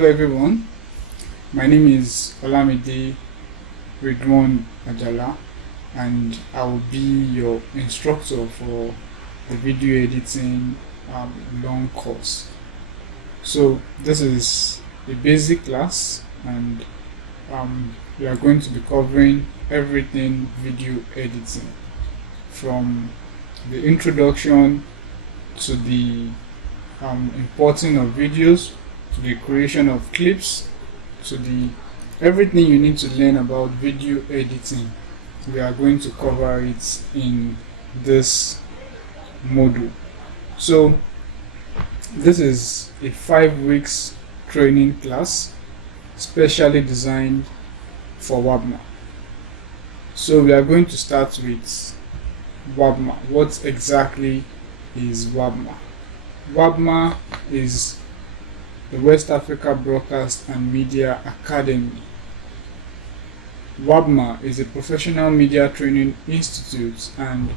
Hello everyone, my name is Olamide Ridwan Ajala and I will be your instructor for the video editing long course. So this is a basic class and we are going to be covering everything video editing, from the introduction to the importing of videos, to the creation of clips, to the everything you need to learn about video editing. We are going to cover it in this module. So this is a 5 weeks training class specially designed for WABMA. So we are going to start with WABMA. What exactly is WABMA? WABMA is the West Africa Broadcast and Media Academy. WABMA is a professional media training institute and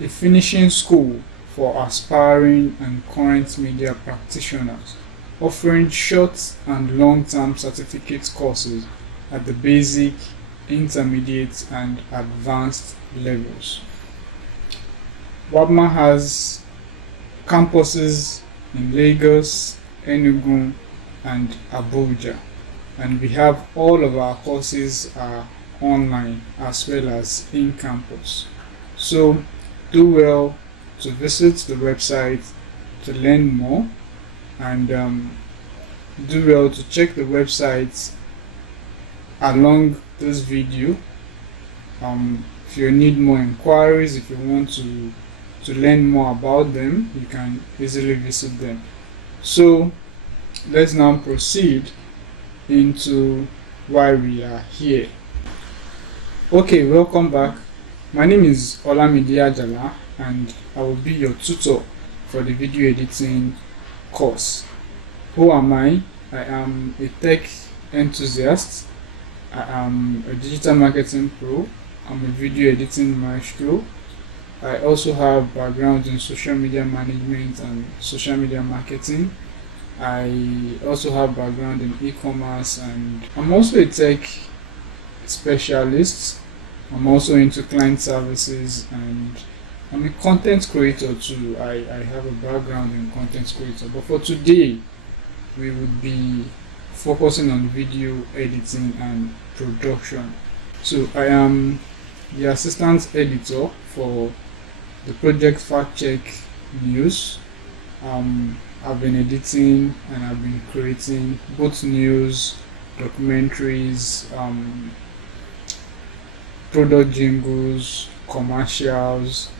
a finishing school for aspiring and current media practitioners, offering short and long-term certificate courses at the basic, intermediate, and advanced levels. WABMA has campuses in Lagos, Enugu, and Abuja, and we have all of our courses are online as well as in campus. So do well to visit the website to learn more, and do well to check the website along this video. If you need more inquiries, if you want to learn more about them, you can easily visit them. So let's now proceed into why we are here. Okay, welcome back. My name is Olamide Ajala and I will be your tutor for the video editing course. Who am I? I am a tech enthusiast. I am a digital marketing pro. I'm a video editing maestro. I also have background in social media management and social media marketing. I also have background in e-commerce, and I'm also a tech specialist. I'm also into client services, and I'm a content creator too. I have a background in content creator, but for today we would be focusing on video editing and production. So I am the assistant editor for the Project Fact Check News. I've been editing and I've been creating both news, documentaries, product jingles, commercials,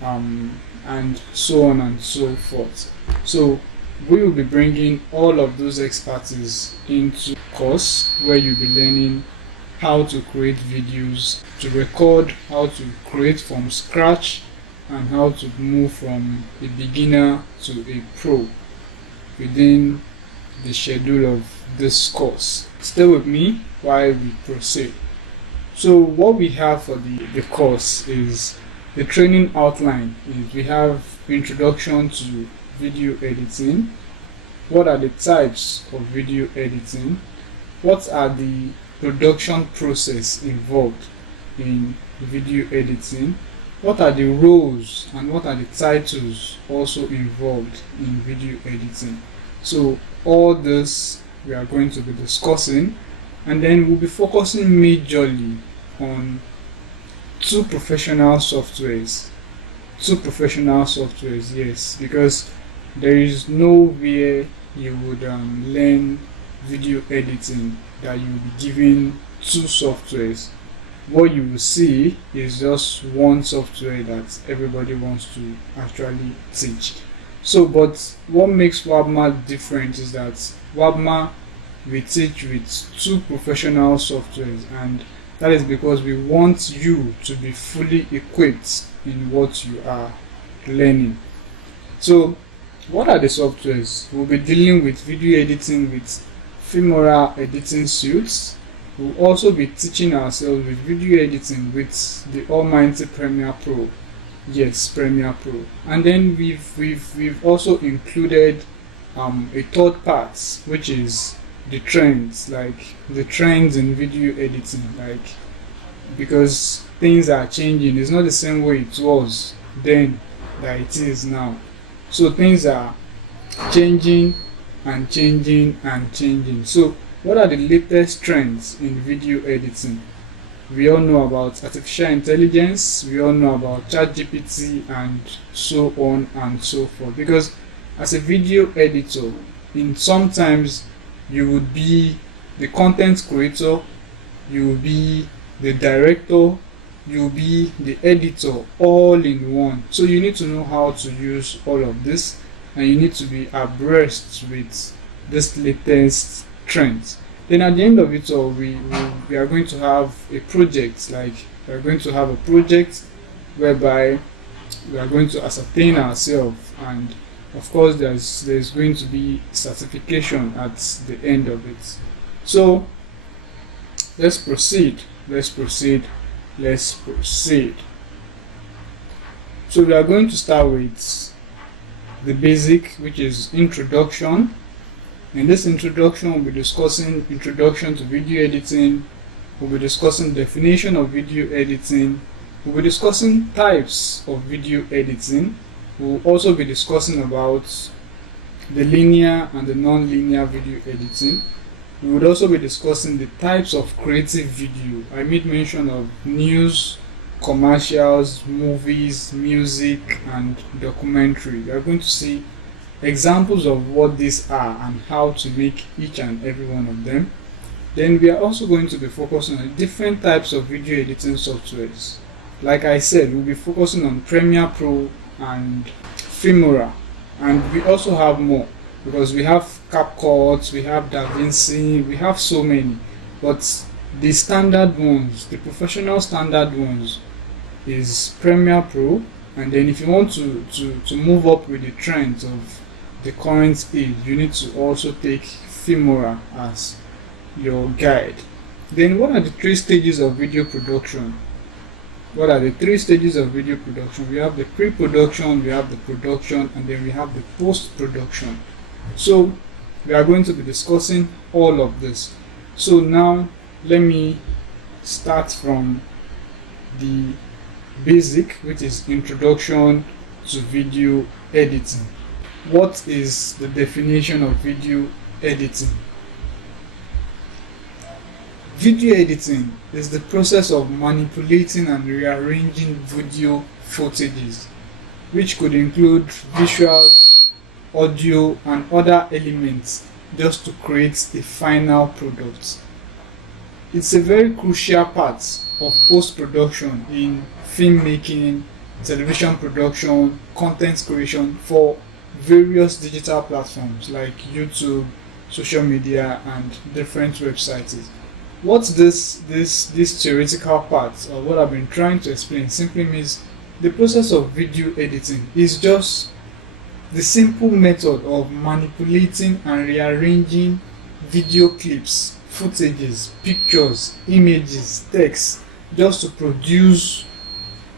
and so on and so forth. So we will be bringing all of those expertise into course where you'll be learning how to create videos, to record, how to create from scratch, and how to move from a beginner to a pro within the schedule of this course. Stay with me while we proceed. So what we have for the course is the training outline. We have introduction to video editing. What are the types of video editing? What are the production process involved in video editing? What are the roles and what are the titles also involved in video editing? So all this we are going to be discussing, and then we'll be focusing majorly on two professional softwares, yes, because there is nowhere you would learn video editing that you'll be given two softwares. What you will see is just one software that everybody wants to actually teach. So, but what makes WABMA different is that WABMA we teach with two professional softwares, and that is because we want you to be fully equipped in what you are learning. So, what are the softwares? We'll be dealing with video editing with Filmora editing suites. We'll also be teaching ourselves with video editing with the almighty Premiere Pro. Yes, Premiere Pro. And then we've also included a third part, which is the trends, like the trends in video editing, like because things are changing. It's not the same way it was then that it is now. So things are changing and changing and changing. So what are the latest trends in video editing? We all know about artificial intelligence, we all know about ChatGPT and so on and so forth. Because as a video editor, in sometimes you would be the content creator, you will be the director, you'll be the editor all in one. So you need to know how to use all of this, and you need to be abreast with this latest trends. Then at the end of it all, we are going to have a project, like we are going to have a project whereby we are going to ascertain ourselves, and of course there's going to be certification at the end of it. So let's proceed. So we are going to start with the basic, which is introduction. In this introduction, we'll be discussing introduction to video editing, we'll be discussing definition of video editing, we'll be discussing types of video editing, we'll also be discussing about the linear and the non-linear video editing. We would also be discussing the types of creative video. I made mention of news, commercials, movies, music, and documentary. We are going to see examples of what these are and how to make each and every one of them. Then we are also going to be focusing on different types of video editing softwares. Like I said, we'll be focusing on Premiere Pro and Filmora, and we also have more, because we have CapCut, we have DaVinci, we have so many. But the standard ones, the professional standard ones, is Premiere Pro. And then if you want to move up with the trends of the current age, you need to also take Filmora as your guide. Then what are the three stages of video production? What are the three stages of video production? We have the pre-production, we have the production, and then we have the post-production. So we are going to be discussing all of this. So now let me start from the basic, which is introduction to video editing. What is the definition of video editing? Video editing is the process of manipulating and rearranging video footages, which could include visuals, audio, and other elements, just to create a final product. It's a very crucial part of post-production in filmmaking, television production, content creation for various digital platforms like YouTube, social media, and different websites. What this theoretical part, or what I've been trying to explain, simply means the process of video editing is just the simple method of manipulating and rearranging video clips, footages, pictures, images, text, just to produce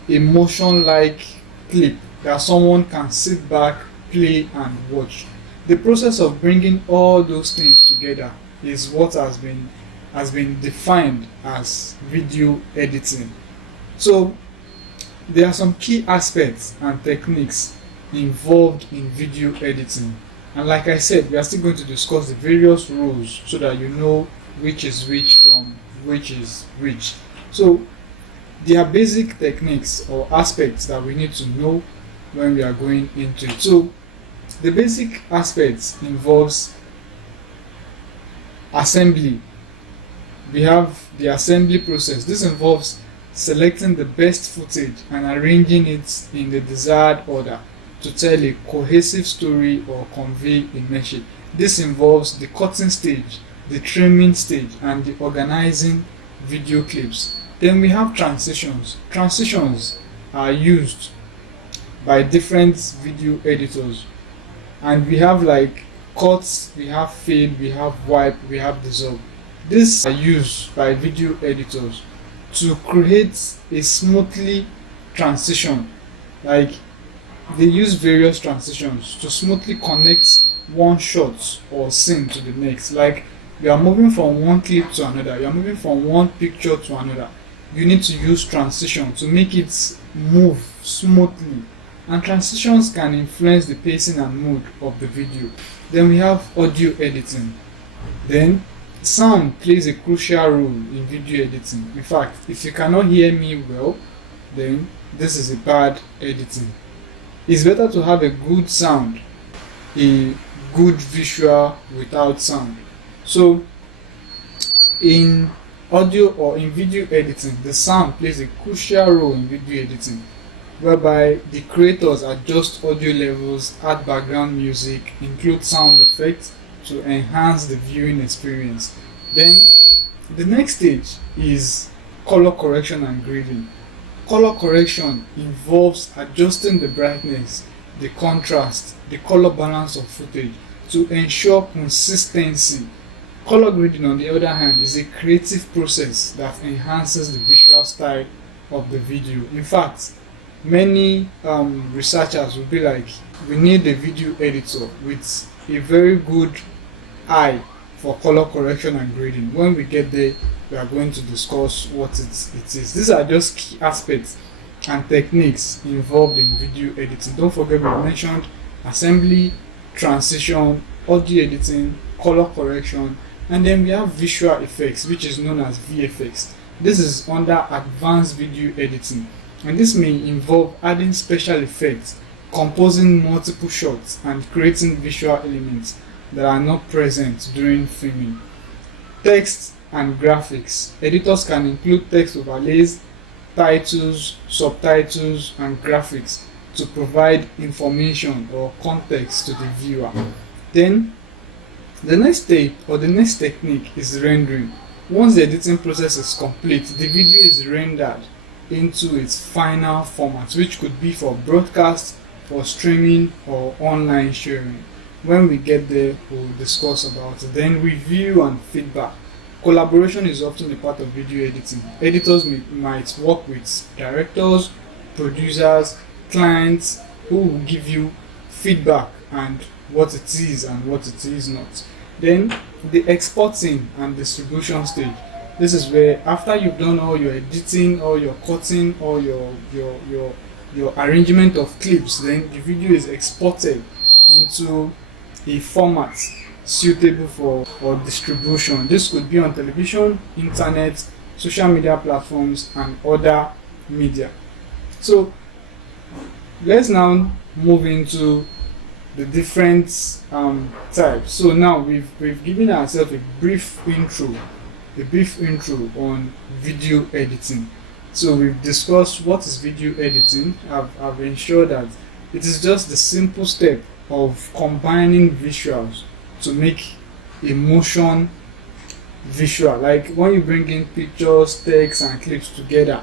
a motion-like clip that someone can sit back, play, and watch. The process of bringing all those things together is what has been defined as video editing. So there are some key aspects and techniques involved in video editing, and like I said, we are still going to discuss the various rules so that you know which is which from which is which. So there are basic techniques or aspects that we need to know when we are going into it. So the basic aspects involves assembly. We have the assembly process. This involves selecting the best footage and arranging it in the desired order to tell a cohesive story or convey a message. This involves the cutting stage, the trimming stage, and the organizing video clips. Then we have transitions. Transitions are used by different video editors, and we have like cuts, we have fade, we have wipe, we have dissolve. These are used by video editors to create a smoothly transition. Like they use various transitions to smoothly connect one shot or scene to the next. Like You are moving from one clip to another, you are moving from one picture to another. You need to use transition to make it move smoothly, and transitions can influence the pacing and mood of the video. Then we have audio editing. Then sound plays a crucial role in video editing. In fact, if you cannot hear me well, then this is a bad editing. It's better to have a good sound, a good visual without sound. So in audio or in video editing, the sound plays a crucial role in video editing, whereby the creators adjust audio levels, add background music, include sound effects to enhance the viewing experience. Then the next stage is color correction and grading. Color correction involves adjusting the brightness, the contrast, the color balance of footage to ensure consistency. Color grading, on the other hand, is a creative process that enhances the visual style of the video. In fact, many researchers will be like, we need a video editor with a very good eye for color correction and grading. When we get there, we are going to discuss what it is. These are just key aspects and techniques involved in video editing. Don't forget, we mentioned assembly, transition, audio editing, color correction, and then we have visual effects, which is known as VFX. This is under advanced video editing, and this may involve adding special effects, composing multiple shots, and creating visual elements that are not present during filming. Text and graphics. Editors can include text overlays, titles, subtitles, and graphics to provide information or context to the viewer. Then the next step or the next technique is rendering. Once the editing process is complete, the video is rendered into its final format, which could be for broadcast, for streaming, or online sharing. When we get there, we'll discuss about it. Then review and feedback. Collaboration is often a part of video editing. Editors might work with directors, producers, clients who will give you feedback and what it is and what it is not. Then the exporting and distribution stage. This is where, after you've done all your editing, all your cutting, all your arrangement of clips, then the video is exported into a format suitable for distribution. This could be on television, internet, social media platforms, and other media. So let's now move into the different types. So now we've given ourselves a brief intro on video editing. So we've discussed what is video editing. I've ensured that it is just the simple step of combining visuals to make a motion visual, like when you bring in pictures, text, and clips together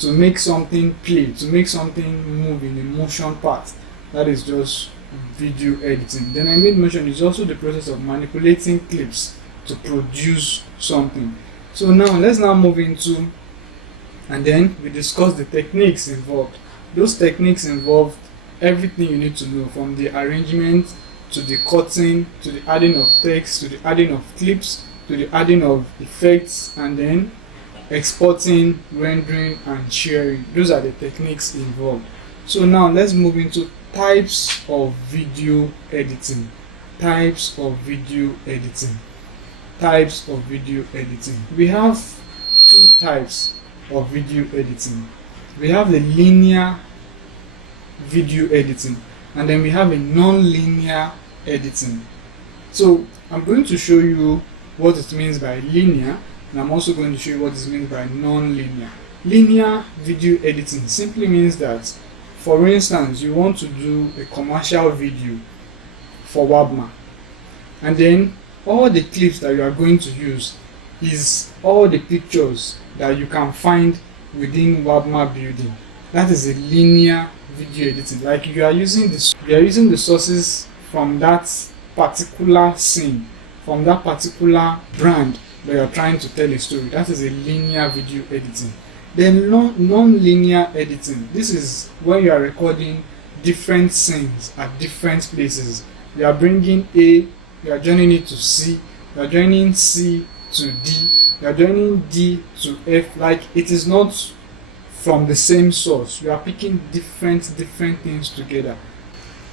to make something play, to make something move in a motion part. That is just video editing. Then I made mention is also the process of manipulating clips to produce something. So now let's move into, and then we discuss the techniques involved. Those techniques involve everything you need to know, from the arrangement to the cutting, to the adding of text, to the adding of clips, to the adding of effects, and then exporting, rendering, and sharing. Those are the techniques involved. So now let's move into types of video editing. Types of video editing. Types of video editing. We have two types of video editing. We have the linear video editing, and then we have a non-linear editing. So I'm going to show you what it means by linear, and I'm also going to show you what it means by non-linear. Linear video editing simply means that, for instance, you want to do a commercial video for Wabma, and then all the clips that you are going to use is all the pictures that you can find within Wabma building. That is a linear video editing. Like you are using the sources from that particular scene, from that particular brand that you are trying to tell a story. That is a linear video editing. Then non-linear editing. This is when you are recording different scenes at different places. You are bringing A, you are joining it to C, you are joining C to D, you are joining D to F. Like, it is not from the same source. You are picking different things together.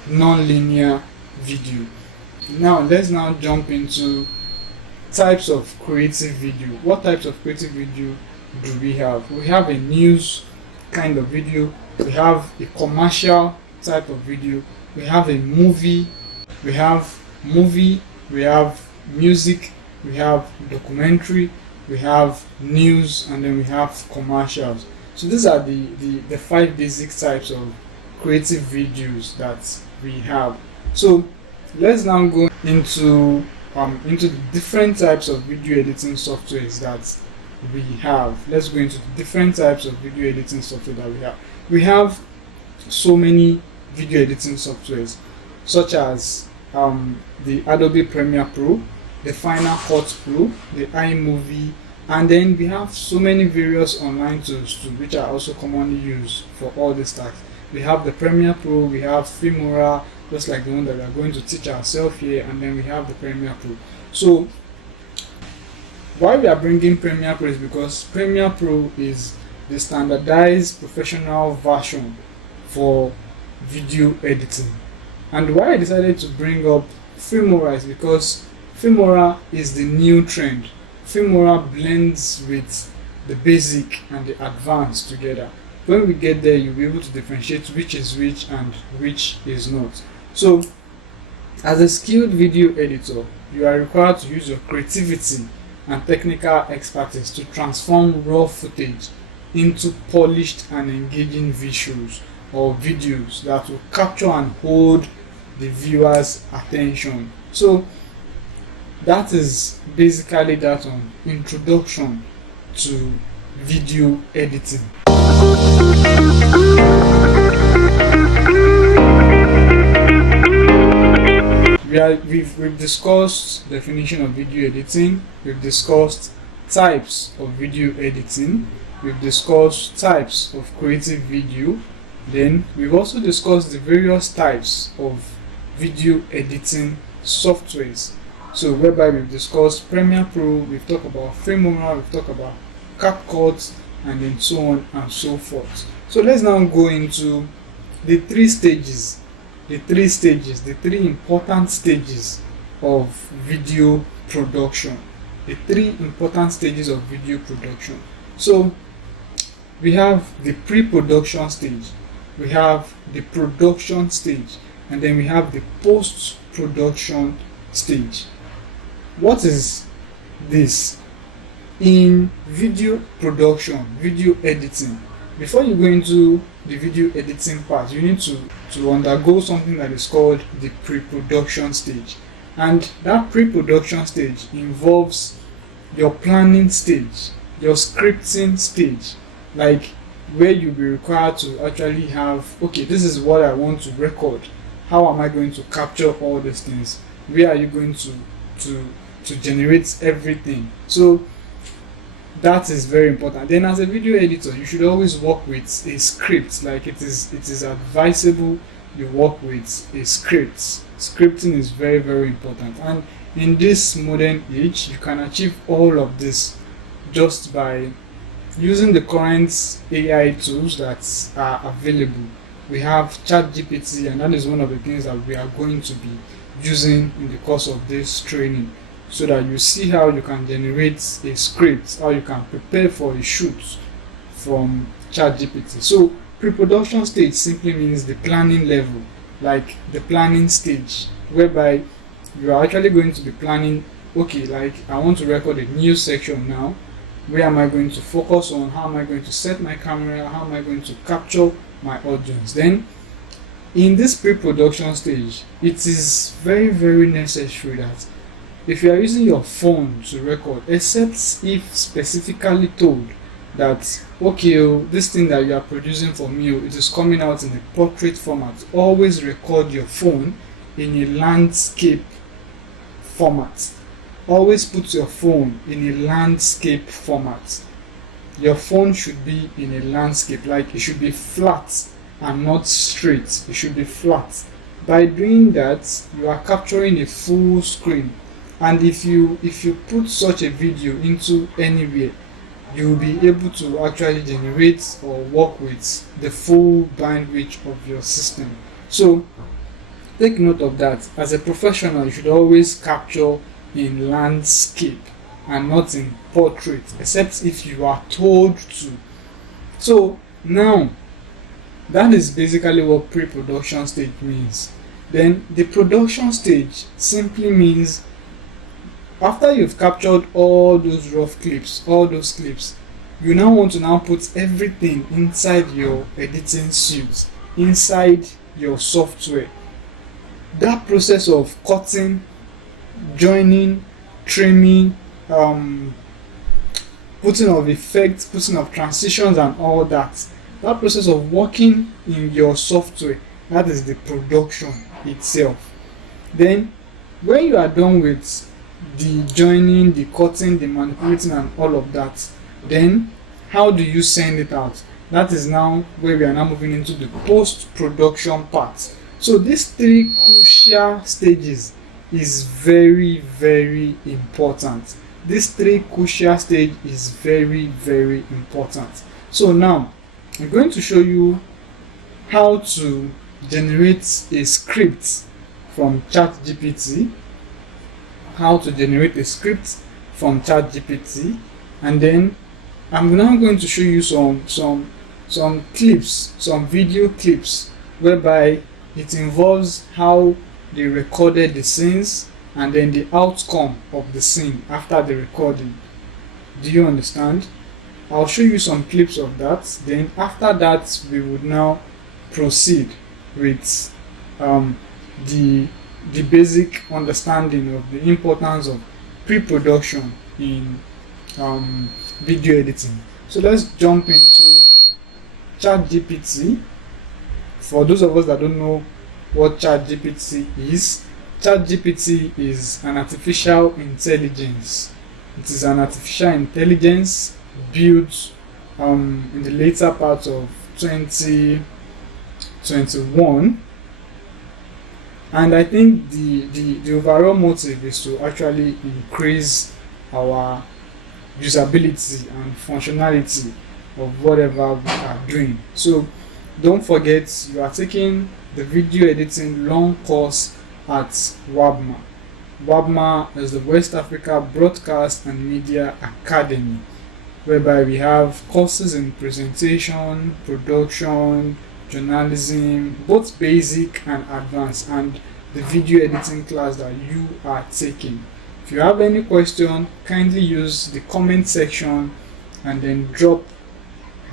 Non-linear video. Now let's now jump into types of creative video. What types of creative video do we have? We have a news kind of video, we have a commercial type of video, we have a movie, we have music, we have documentary, we have news, and then we have commercials. So these are the 5 basic types of creative videos that we have. So let's now go into the different types of video editing softwares that we have. Let's go into the different types of video editing software that we have. We have so many video editing softwares, such as the Adobe Premiere Pro, the Final Cut Pro, the iMovie, and then we have so many various online tools too, which are also commonly used for all these tasks. We have the Premiere Pro, we have Filmora, just like the one that we are going to teach ourselves here, and then we have the Premiere Pro. So why we are bringing Premiere Pro is because Premiere Pro is the standardized professional version for video editing. And why I decided to bring up Filmora is because Filmora is the new trend. Filmora blends with the basic and the advanced together. When we get there, you'll be able to differentiate which is which and which is not. So, as a skilled video editor, you are required to use your creativity and technical expertise to transform raw footage into polished and engaging visuals or videos that will capture and hold the viewer's attention. So, that is basically that on introduction to video editing. We've discussed definition of video editing, we've discussed types of video editing, we've discussed types of creative video, then we've also discussed the various types of video editing softwares. So whereby we've discussed Premiere Pro, we've talked about Filmora, we've talked about CapCut, and then so on and so forth. So let's now go into the 3 stages, the 3 important stages of video production. The 3 important stages of video production. So we have the pre-production stage, we have the production stage, and then we have the post-production stage. What is this? In video production, video editing, before you go into the video editing part, you need to undergo something that is called the pre-production stage. And that pre-production stage involves your planning stage, your scripting stage, like where you'll be required to actually have, okay, this is what I want to record. How am I going to capture all these things? Where are you going to generate everything? So that is very important. Then as a video editor, you should always work with a script. Like it is advisable you work with a script. Scripting is very, very important. And in this modern age, you can achieve all of this just by using the current AI tools that are available. We have ChatGPT, and that is one of the things that we are going to be using in the course of this training, so that you see how you can generate a script, how you can prepare for a shoot from ChatGPT. So pre-production stage simply means the planning level, like the planning stage, whereby you are actually going to be planning, okay, like I want to record a news section now. Where am I going to focus on? How am I going to set my camera? How am I going to capture my audience? Then in this pre-production stage, it is very, very necessary that if you are using your phone to record, except if specifically told that, okay, this thing that you are producing for me, it is coming out in a portrait format, always record your phone in a landscape format. Always put your phone in a landscape format. Your phone should be in a landscape, like it should be flat and not straight. It should be flat. By doing that, you are capturing a full screen. And if you put such a video into anywhere, you will be able to actually generate or work with the full bandwidth of your system. So take note of that. As a professional, you should always capture in landscape and not in portrait, except if you are told to. So now, that is basically what pre-production stage means. Then the production stage simply means after you've captured all those rough clips, all those clips, you now want to now put everything inside your editing suite, inside your software. That process of cutting, joining, trimming, putting of effects, putting of transitions and all that, that process of working in your software, that is the production itself. Then when you are done with the joining, the cutting, the manipulating and all of that, then how do you send it out? That is now where we are now moving into the post-production part. So these three crucial stages is very, very important. This three crucial stage is very, very important. So now I'm going to show you how to generate a script from ChatGPT. How to generate a script from ChatGPT, and then I'm now going to show you some clips, some video clips, whereby it involves how they recorded the scenes and then the outcome of the scene after the recording. Do you understand? I'll show you some clips of that. Then after that, we would now proceed with the basic understanding of the importance of pre-production in video editing. So let's jump into ChatGPT. For those of us that don't know what ChatGPT is an artificial intelligence. It is an artificial intelligence built in the later part of 2021. And I think the overall motive is to actually increase our usability and functionality of whatever we are doing. So don't forget, you are taking the video editing long course at WABMA. WABMA is the West Africa Broadcast and Media Academy, whereby we have courses in presentation, production, journalism, both basic and advanced, and the video editing class that you are taking. If you have any question, kindly use the comment section and then drop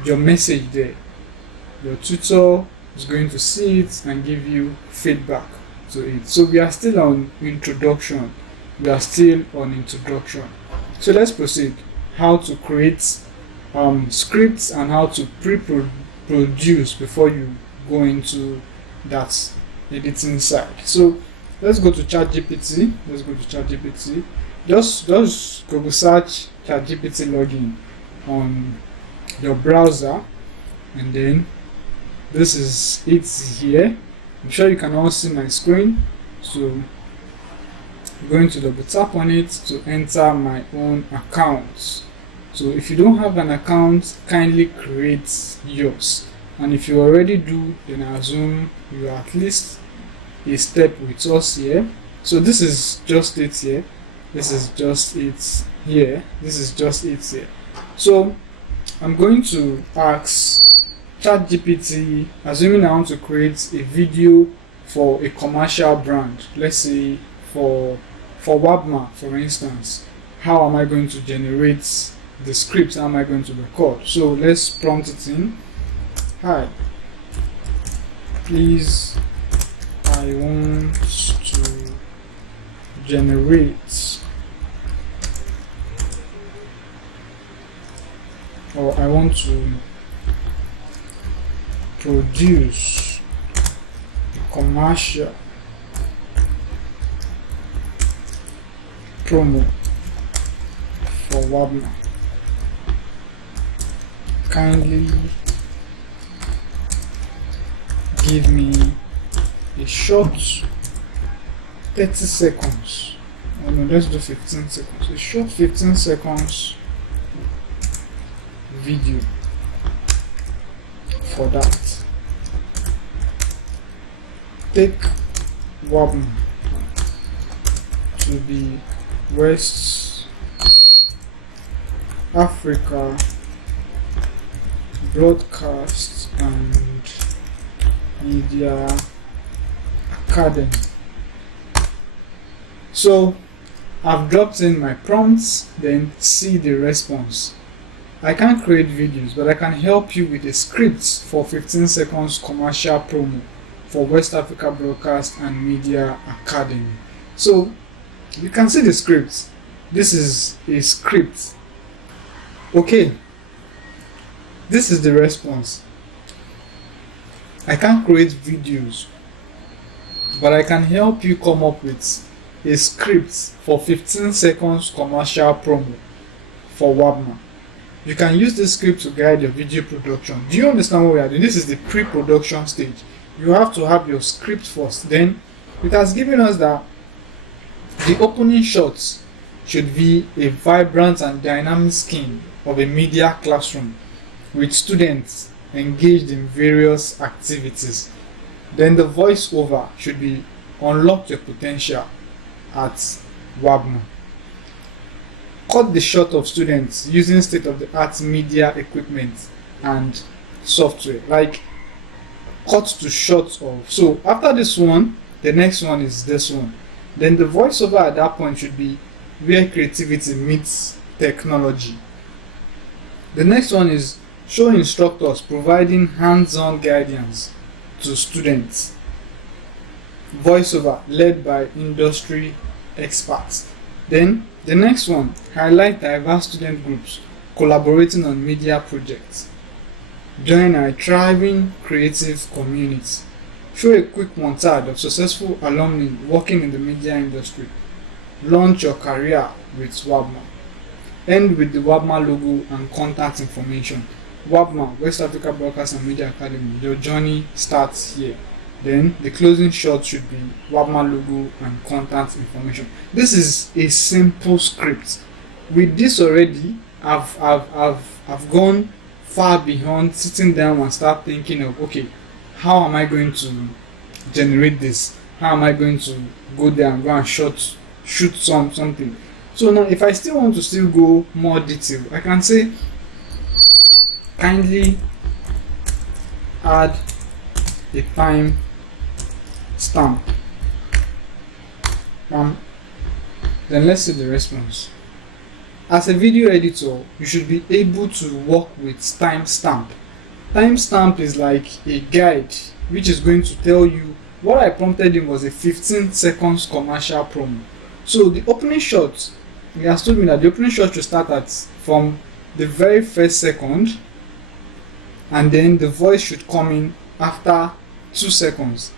your message there. Your tutor is going to see it and give you feedback to it. So we are still on introduction. So let's proceed. How to create scripts and how to pre-produce before you go into that editing side. So let's go to ChatGPT. Just Google search ChatGPT login on your browser, and then this is it here. I'm sure you can all see my screen. So I'm going to double tap on it to enter my own account. So if you don't have an account, kindly create yours. And if you already do, then I assume you are at least a step with us here. So this is just it here. So I'm going to ask ChatGPT, assuming I want to create a video for a commercial brand, let's say for WABMA, for instance. How am I going to generate the script? How am I going to record? So let's prompt it in. Hi, please, I want to generate, or I want to produce a commercial promo for WABMA. Kindly give me a short 30 seconds Oh no, let's do 15 seconds. A short 15 seconds video for that. Take Wabma to the West Africa Broadcast and Media Academy. So I've dropped in my prompts, then see the response. I can't create videos, but I can help you with a script for 15 seconds commercial promo for West Africa Broadcast and Media Academy. So you can see the script. This is a script. Okay, this is the response. I can't create videos, but I can help you come up with a script for 15 seconds commercial promo for Wabma. You can use this script to guide your video production. Do you understand what we are doing? This is the pre-production stage. You have to have your script first. Then it has given us that the opening shots should be a vibrant and dynamic scheme of a media classroom with students engaged in various activities. Then the voiceover should be unlock your potential at Wabma. Cut the shot of students using state-of-the-art media equipment and software. Like cut to shots of. So after this one, the next one is this one. Then the voiceover at that point should be where creativity meets technology. The next one is show instructors providing hands-on guidance to students. Voiceover led by industry experts. Then the next one, highlight diverse student groups collaborating on media projects. Join a thriving creative community. Show a quick montage of successful alumni working in the media industry. Launch your career with Wabma. End with the Wabma logo and contact information. Wabma, West Africa Broadcast and Media Academy. Your journey starts here. Then the closing shot should be Wabma logo and contact information. This is a simple script. With this already, I've gone far beyond sitting down and start thinking of, okay, how am I going to generate this? How am I going to go there and go and shoot something? So now if I still want to still go more detailed, I can say kindly add a time stamp. Then let's see the response. As a video editor, you should be able to work with timestamp. Timestamp is like a guide which is going to tell you what I prompted in was a 15 seconds commercial promo. So the opening shot, he has told me that the opening shot should start from the very first second, and then the voice should come in after 2 seconds.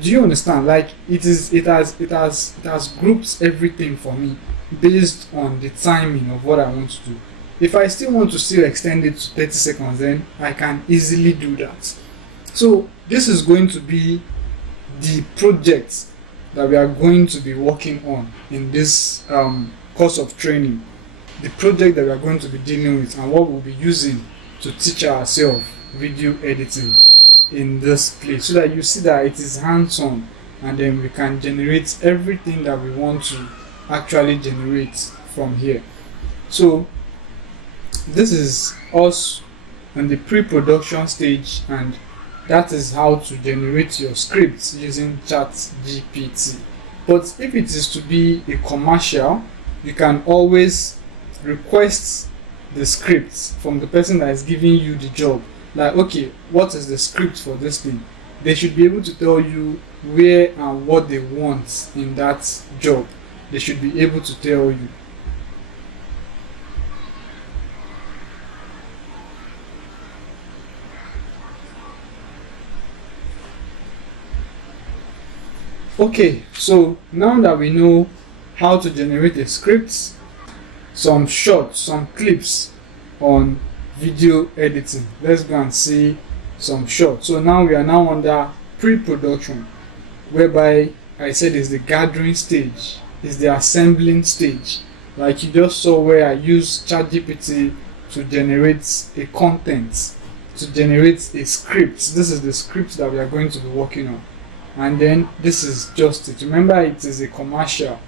Do you understand? Like it has grouped everything for me based on the timing of what I want to do. If I still want to extend it to 30 seconds, then I can easily do that. So this is going to be the project that we are going to be working on in this course of training. The project that we are going to be dealing with and what we'll be using to teach ourselves video editing in this place, so that you see that it is hands-on, and then we can generate everything that we want to actually generate from here. So this is us in the pre-production stage, and that is how to generate your scripts using ChatGPT. But if it is to be a commercial, you can always request the scripts from the person that is giving you the job. Like, okay, what is the script for this thing? They should be able to tell you where and what they want in that job. They should be able to tell you. Okay, so now that we know how to generate a script, some shots, some clips on video editing, let's go and see some shots. So now we are now under pre-production, whereby I said is the gathering stage is the assembling stage. Like you just saw where I use ChatGPT to generate a content, to generate a script. This is the script that we are going to be working on. And then this is just it. Remember, it is a commercial.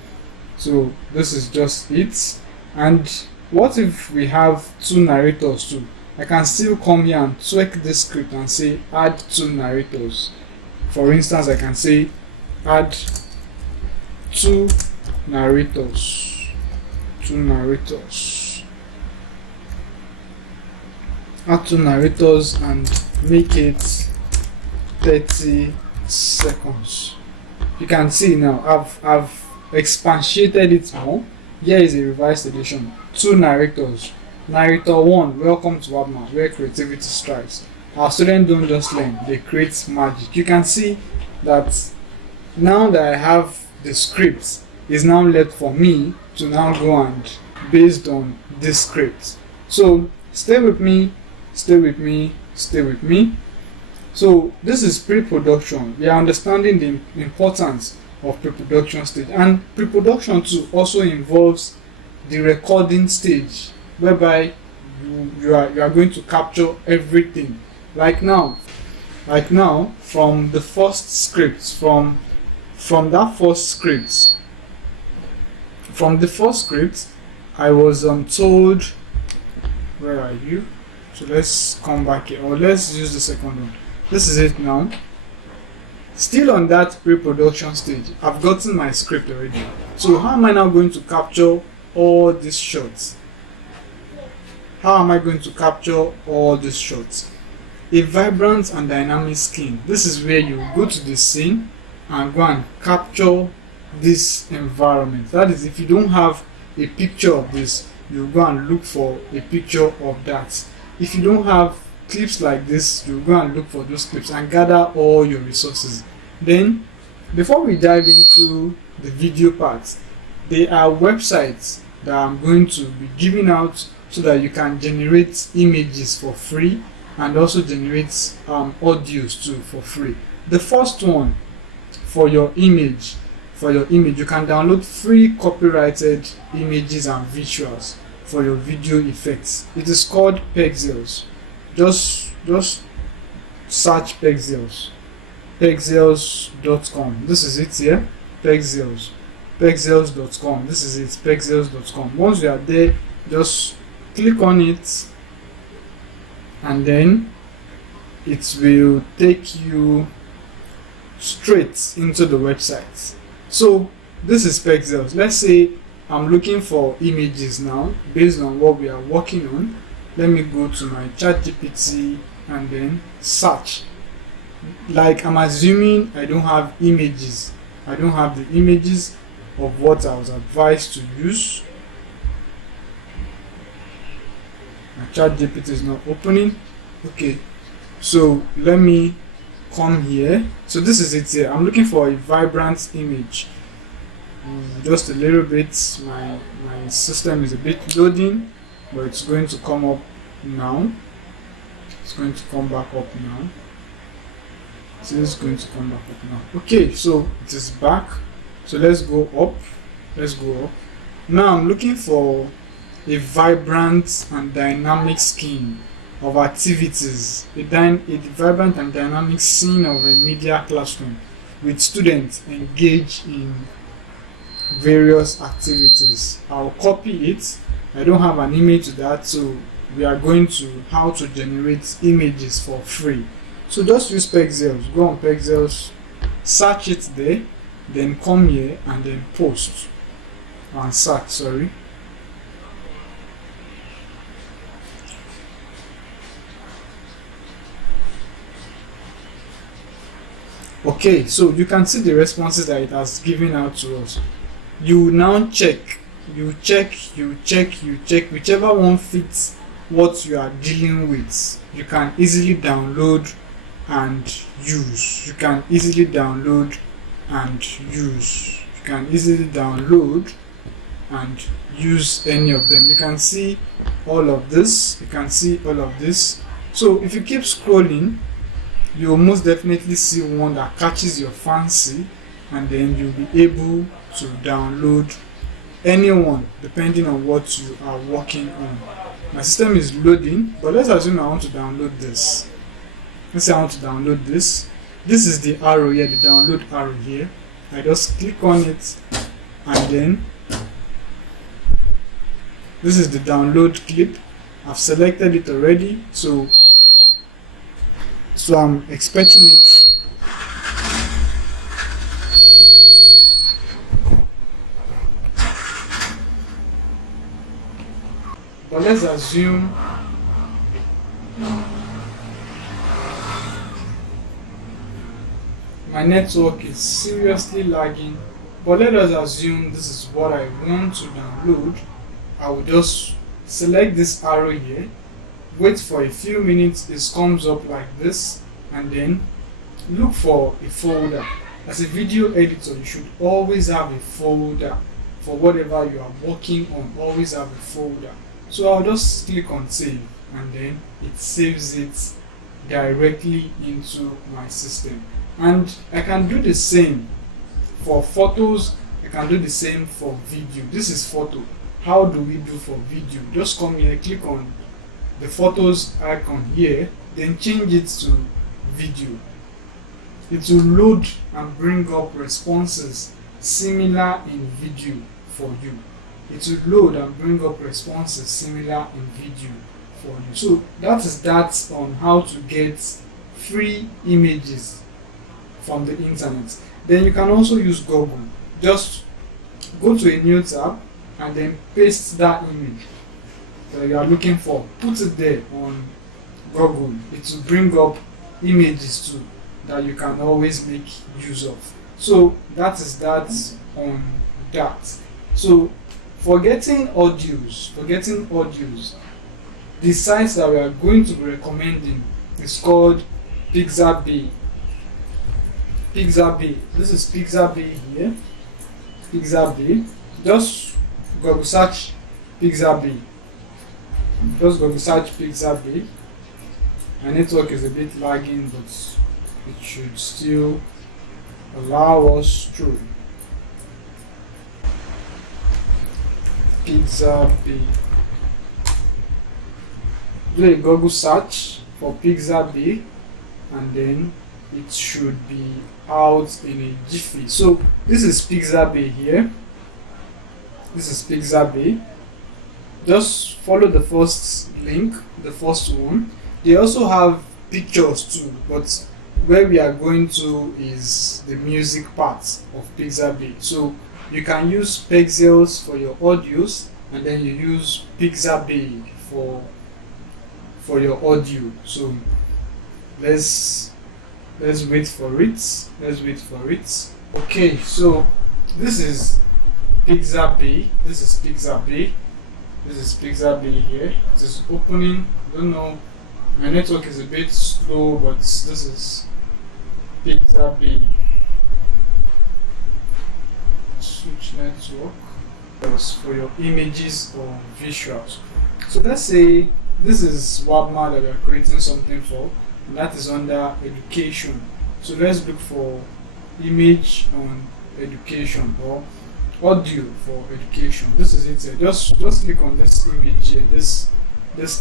So this is just it. And what if we have two narrators too? I can still come here and tweak this script and say add two narrators. For instance, I can say add two narrators. Add two narrators and make it 30 seconds. You can see now I've expatiated it more. Here is a revised edition. Two narrators. Narrator 1, welcome to Wabma, where creativity strives. Our students don't just learn, they create magic. You can see that now that I have the script, it's now left for me to now go and based on this script. So stay with me. So this is pre-production. We are understanding the importance of pre-production stage, and pre-production too also involves the recording stage, whereby you are going to capture everything. Like now from the first script, from the first script, I was told, where are you? So let's come back here, or let's use the second one. This is it now. Still on that pre-production stage, I've gotten my script already. So how am I now going to capture all these shots? A vibrant and dynamic skin. This is where you go to the scene and go and capture this environment. That is, if you don't have a picture of this, you go and look for a picture of that. If you don't have clips like this, you go and look for those clips and gather all your resources. Then, before we dive into the video part, there are websites that I'm going to be giving out so that you can generate images for free and also generate audios too for free. The first one, for your image, you can download free copyrighted images and visuals for your video effects. It is called Pexels. Just search Pexels. Pexels.com. This is it here. Pexels.com. This is it. Pexels.com. Once you are there, just click on it, and then it will take you straight into the website. So this is Pexels. Let's say I'm looking for images now based on what we are working on. Let me go to my ChatGPT and then search. Like, I'm assuming I don't have images. I don't have the images of what I was advised to use. My ChatGPT is not opening. Okay, so let me come here. So this is it here. I'm looking for a vibrant image. Just a little bit. My system is a bit loading, but it's going to come up now. It's going to come back up now. So it's going to come back up now. Okay, so it is back. So let's go up. Now I'm looking for a vibrant and dynamic scheme of activities, a vibrant and dynamic scene of a media classroom with students engaged in various activities. I'll copy it. I don't have an image to that, so we are going to how to generate images for free. So just use Pexels. Go on Pexels, search it there, then come here and then post and search. Sorry. Okay, so you can see the responses that it has given out to us. You now check, whichever one fits what you are dealing with. You can easily download and use. Any of them. You can see all of this. So if you keep scrolling, you'll most definitely see one that catches your fancy, and then you'll be able to download anyone depending on what you are working on. My system is loading, but let's assume I want to download this. Let's say I want to download this. This is the arrow here, the download arrow here. I just click on it, and then this is the download clip. I've selected it already, so I'm expecting it. But let's assume my network is seriously lagging, but let us assume this is what I want to download. I will just select this arrow here, wait for a few minutes, it comes up like this, and then look for a folder. As a video editor, you should always have a folder for whatever you are working on. Always have a folder. So I'll just click on save, and then it saves it directly into my system. And I can do the same for photos, I can do the same for video. This is photo. How do we do for video? Just come here, click on the photos icon here, then change it to video. It will load and bring up responses similar in video for you. It will load and bring up responses similar in video for you. So that is that on how to get free images from the internet. Then you can also use Google. Just go to a new tab and then paste that image that you are looking for. Put it there on Google. It will bring up images too that you can always make use of. So that is that on that. So for getting audios, the sites that we are going to be recommending is called Pixabay. Pixabay. This is Pixabay here. Pixabay. Just Google search Pixabay. Just Google search Pixabay. My network is a bit lagging, but it should still allow us through. Pixabay. Do a Google search for Pixabay, and then it should be out in a jiffy. So this is Pixabay here. This is Pixabay. Just follow the first link, the first one. They also have pictures too, but where we are going to is the music part of Pixabay. So you can use Pexels for your audios, and then you use Pixabay for your audio. So let's wait for it. Okay, so this is Pixabay. This is Pixabay here. It is opening. Don't know, my network is a bit slow, but this is Pixabay. Switch network. For your images or visuals. So let's say this is Webma that we are creating something for, and that is under education. So let's look for image on education or audio for education. This is it here. Just click on this image here, this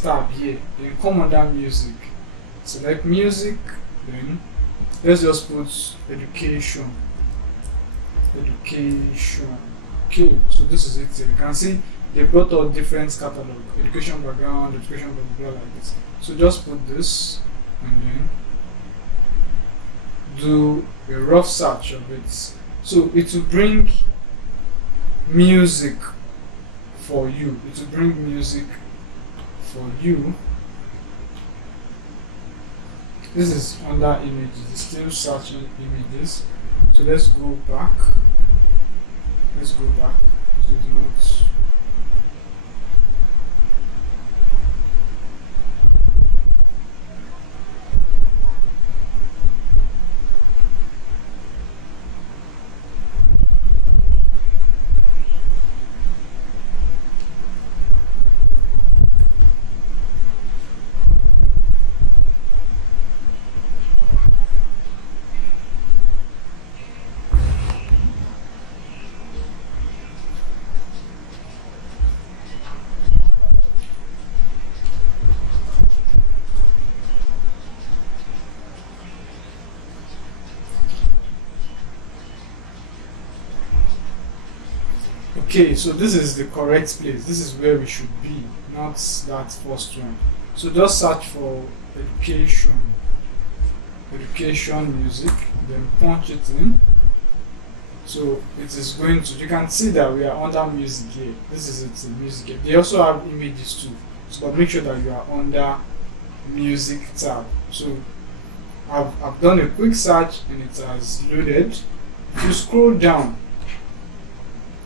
tab here, then come under music, select music, then let's just put education. Okay, so this is it here. You can see they brought out different catalog, education background, education blah blah blah like this. So just put this and then do a rough search of it. So it will bring music for you. This is under images. It's still searching images. So let's go back. So do not. Okay, so this is the correct place. This is where we should be, not that first one. So just search for education, education music, then punch it in. So it is going to, you can see that we are under music here. This is it, music here. They also have images too. So but make sure that you are under music tab. So I've done a quick search and it has loaded. If you scroll down,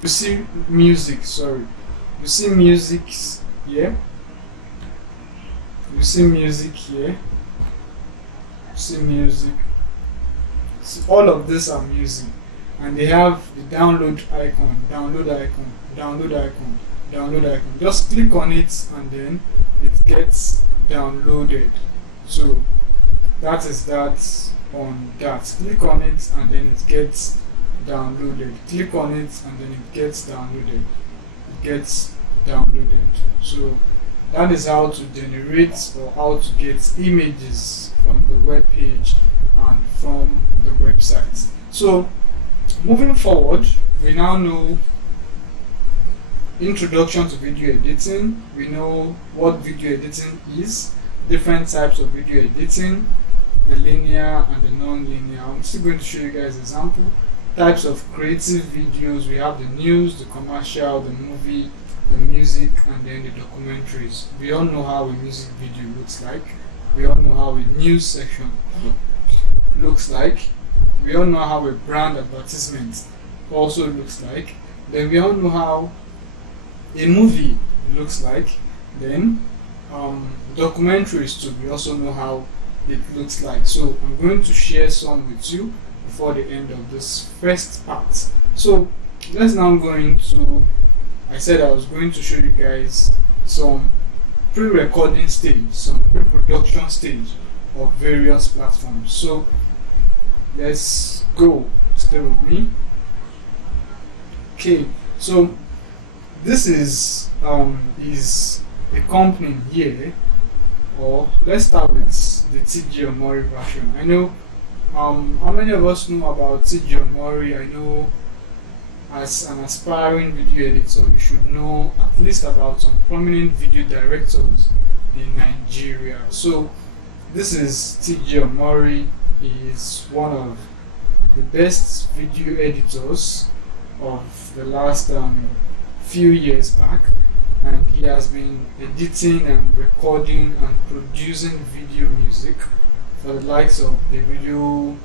you see music, sorry. You see music here. You see music here. You see music. So all of these are music. And they have the download icon, download icon, download icon, download icon. Just click on it and then it gets downloaded. So that is that on that. Click on it and then it gets downloaded. Click on it and then it gets downloaded. It gets downloaded. So that is how to generate or how to get images from the web page and from the website. So moving forward, we now know introduction to video editing. We know what video editing is, different types of video editing, the linear and the non-linear. I'm still going to show you guys example. Types of creative videos. We have the news, the commercial, the movie, the music, and then the documentaries. We all know how a music video looks like. We all know how a news section looks like. We all know how a brand advertisement also looks like. Then we all know how a movie looks like. Then documentaries too, we also know how it looks like. So I'm going to share some with you before the end of this first part. So let's now go into, I said I was going to show you guys some pre-recording stage, some pre-production stage of various platforms. So let's go, stay with me. Okay, so this is a company here, or let's start with the TG Omori version. I know how many of us know about TG Omori? I know as an aspiring video editor, you should know at least about some prominent video directors in Nigeria. So this is TG Omori. He is one of the best video editors of the last few years back, and he has been editing and recording and producing video music for the likes of Davido,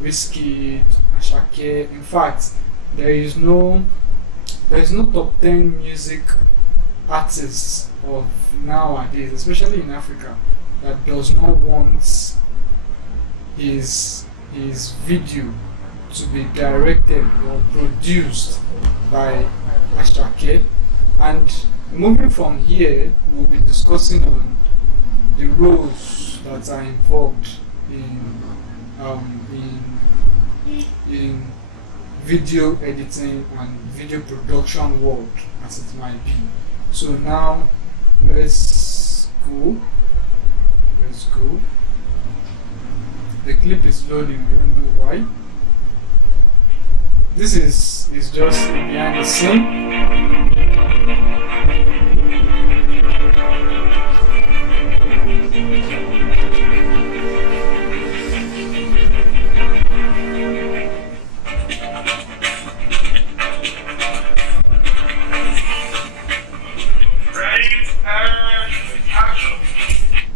Whiskey, Ashake. In fact, there is no top 10 music artists of nowadays, especially in Africa, that does not want his video to be directed or produced by Ashake. And moving from here, we'll be discussing on the roles that are involved in video editing and video production work, as it might be. So now let's go. The clip is loading, I don't know why. This is just behind the scene.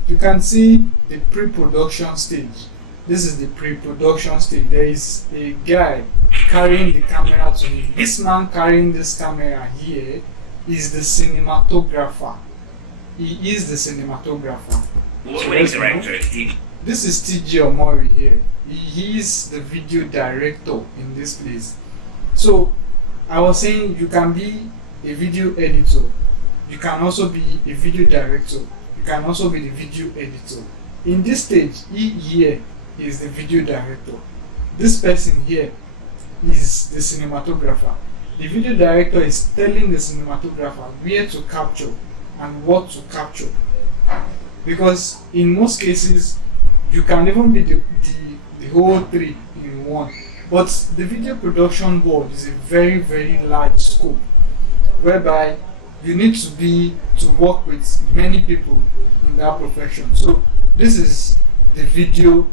You can see the pre-production stage. This is the pre-production stage. There is a guy carrying the camera to him. This man carrying this camera here is the cinematographer. He is the cinematographer. This is TG Omori here. He is the video director in this place. So I was saying you can be a video editor. You can also be a video director. You can also be the video editor. In this stage, he here is the video director. This person here is the cinematographer. The video director is telling the cinematographer where to capture and what to capture. Because in most cases, you can even be the whole three in one. But the video production world is a very, very large scope. whereby you need to work with many people in that profession. So this is the video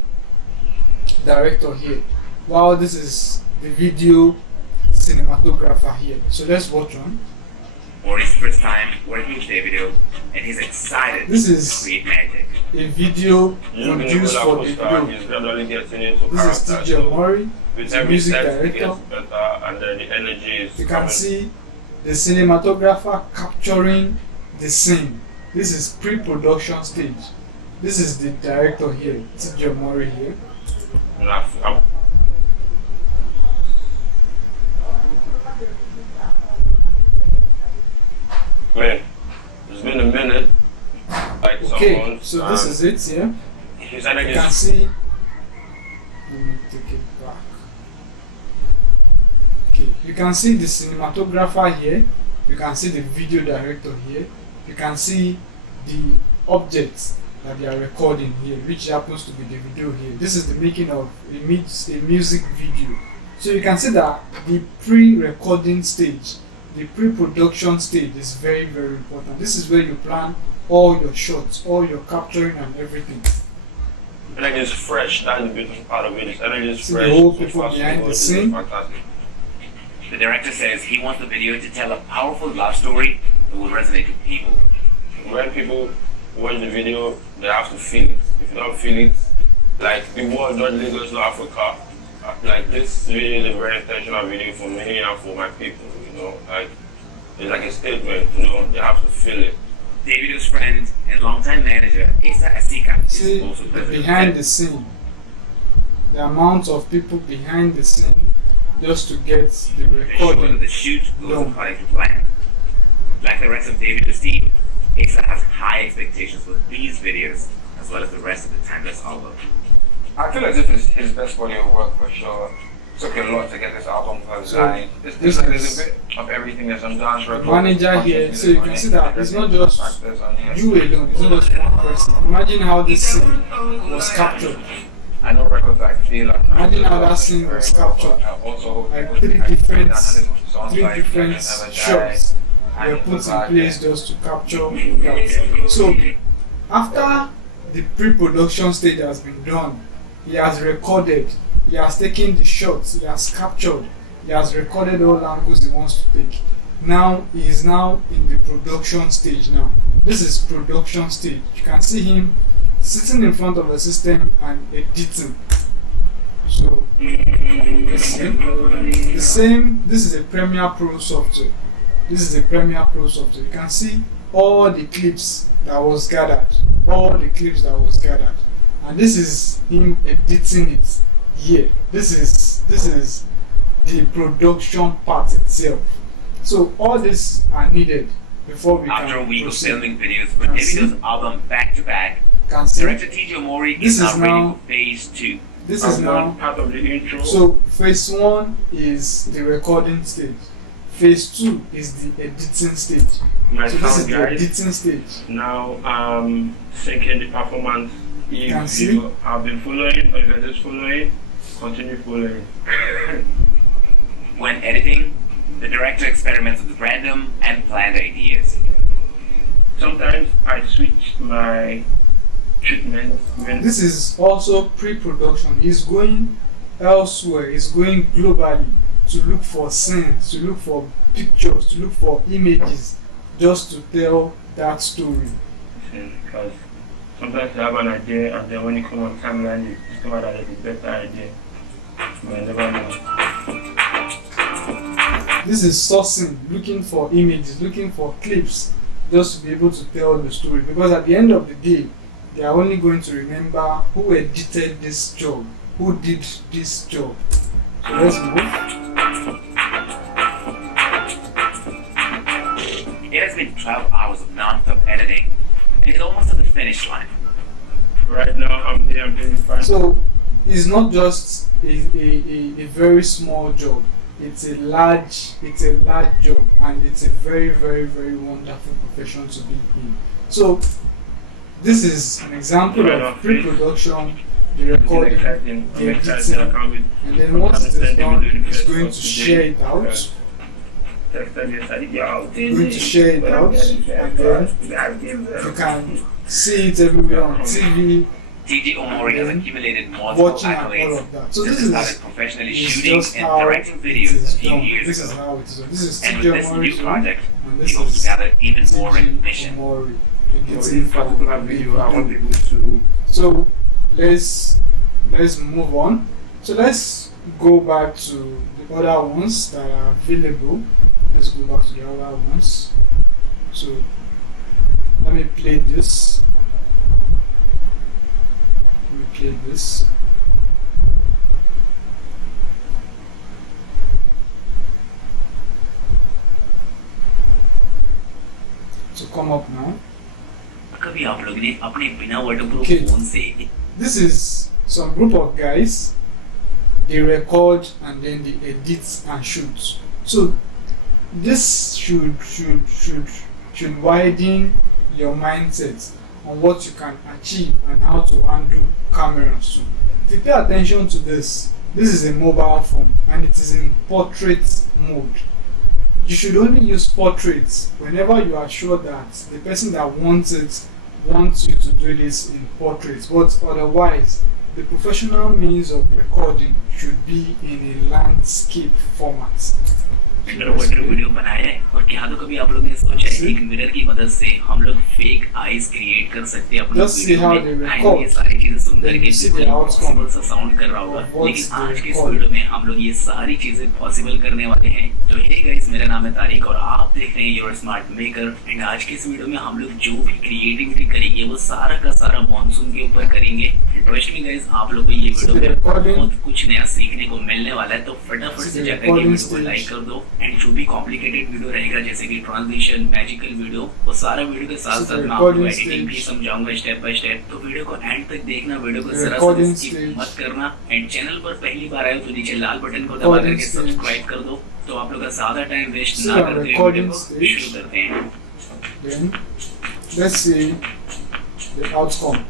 director here, while this is the video cinematographer here. So let's watch on. For his first time working with Davido, and he's excited This to is create magic. a video produced for Davido. This is TJ Mori, the music director. And then the energy is You can see the cinematographer capturing the scene. This is pre-production stage. This is the director here, TJ Mori here. Man, it's been a minute. Like Okay, some months, so this is it here. His You energy can is see. Let me take it back. Okay, you can see the cinematographer here. You can see the video director here. You can see the objects that they are recording here, which happens to be the video here. This is the making of a music video. So you can see that the pre-recording stage, the pre-production stage is very, very important. This is where you plan all your shots, all your capturing and everything. energy is fresh. That's the beautiful part of it. His energy is See fresh. the whole so people fast, behind so the it's scene. fantastic. The director says he wants the video to tell a powerful love story that will resonate with people. When people watch the video, they have to feel it. If you don't feel it, like the world not Lagos, not Africa. Like this video is a very intentional video for me and for my people. You know, like it's like a statement. You know, they have to feel it. Davido's friend and longtime manager, Asa Asika, See is also the present. behind the scene, the amount of people behind the scene just to get the To ensure that recording the shoot goes done. according to plan. Like the rest of Davido's team, Asa has high expectations for these videos, as well as the rest of the Timeless album. I feel as if it's his best body of work for sure. Took a lot to get this album designed. this There's a is bit of everything. There's some dance records. manager here, so you can see that it's not just factors on here. you alone, it's not just one person. Imagine how this scene was captured. I know records like feel like Imagine how that scene was captured. Also, Like three different shots were put in place just to capture that. So after the pre-production stage has been done, he has recorded, he has taken the shots, he has captured, he has recorded all angles he wants to take. Now he is now in the production stage now. This is production stage. You can see him sitting in front of the system and editing. So let's see. The same, this is a Premiere Pro software. This is a Premiere Pro software. You can see all the clips that was gathered. All the clips that was gathered. And this is him editing it here. This is the production part itself. So all these are needed before we After a can week proceed. of filming videos for Can see. Davido's album back to back, Can see. director TJ Mori This is is now ready now- for phase 2. This is now. part of the intro. So phase 1 is the recording stage. Phase 2 is the editing stage. my So this is sound the guide. editing stage. Now syncing the performance. Can If see. you have been following or if you're just following, continue following. When editing, the director experiments with random and planned ideas. Sometimes I switch my treatment when This is also pre-production. He's going elsewhere. He's going globally to look for scenes, to look for pictures, to look for images, just to tell that story. because sometimes you have an idea and then when you come on timeline you discover that it's a better idea. But I never know. This is sourcing, looking for images, looking for clips, just to be able to tell the story. Because at the end of the day, they are only going to remember who edited this job, who did this job. So let's move. It has been 12 hours of non-stop editing, and he's almost at the finish line. Right now I'm there, I'm doing fine. So it's not just a very small job. It's a large job, and it's a very, very, very wonderful profession to be in. So this is an example of pre-production, the recording, exciting. I'm the excited. I editing, can't wait. and then once it is done, it's going to share it out. going to share it out, and then you can see it everywhere on TV. TJ Omori has accumulated multiple Watching and all accolades. of that. So Since this he started is professionally is shooting just and how directing it videos is a few done. years This is ago. how it is done. This is And TJ with this new Omori's room, project, and he this hopes to is gather even more TJ recognition. Omori For editing this particular video, I want people to. So let's move on. So let's go back to the other ones that are available. Let's go back to the other ones. So let me play this. Let me play this. So come up now. कभी आप लोग ने अपने बिना waterproof Okay. Phone से This is some group of guys. They record and then they edit and shoot. So this should widen your mindset on what you can achieve and how to handle cameras too. If you pay attention to this is a mobile phone and it is in portrait mode. You should only use portraits whenever you are sure that the person that wants it wants you to do this in portraits, but otherwise the professional means of recording should be in a landscape format. Underwater video बनाया है और क्या तो कभी आप लोगों ने सोचा है एक मिरर की मदद से हम लोग फेक आईज क्रिएट कर सकते हैं अपने Just see how they video में record. ये सारी चीजें सुंदर Then के you see the outcome possible सा साउंड कर रहा होगा of what लेकिन they आज के इस record. वीडियो में हम लोग ये सारी चीजें पॉसिबल करने वाले हैं। तो हे गाइस, मेरा नाम है तारिक और आप देख रहे हैं योर स्मार्ट मेकर। एंड आज के इस वीडियो में हम लोग जो भी क्रिएटिविटी करेंगे वो सारा का सारा मॉनसून के ऊपर करेंगे। ट्रस्ट मी गाइस, आप लोग को ये वीडियो में बहुत कुछ नया सीखने को मिलने वाला है। तो फटाफट से जाकर ये वीडियो को लाइक कर दो एंड जो भी कॉम्प्लिकेटेड वीडियो रहेगा जैसे कि ट्रांजिशन, मैजिकल वीडियो, वो सारा वीडियो के साथ साथ मैं आपको एडिटिंग भी समझाऊंगा स्टेप बाय स्टेप। तो वीडियो को एंड तक देखना, वीडियो को जरा सा स्किप मत करना। एंड चैनल पर पहली बार आए हो तो नीचे लाल बटन को दबा करके सब्सक्राइब कर दो। तो आप लोग का ज्यादा टाइम वेस्ट ना करते हुए वीडियो को शुरू करते हैं। Then let's see the outcome.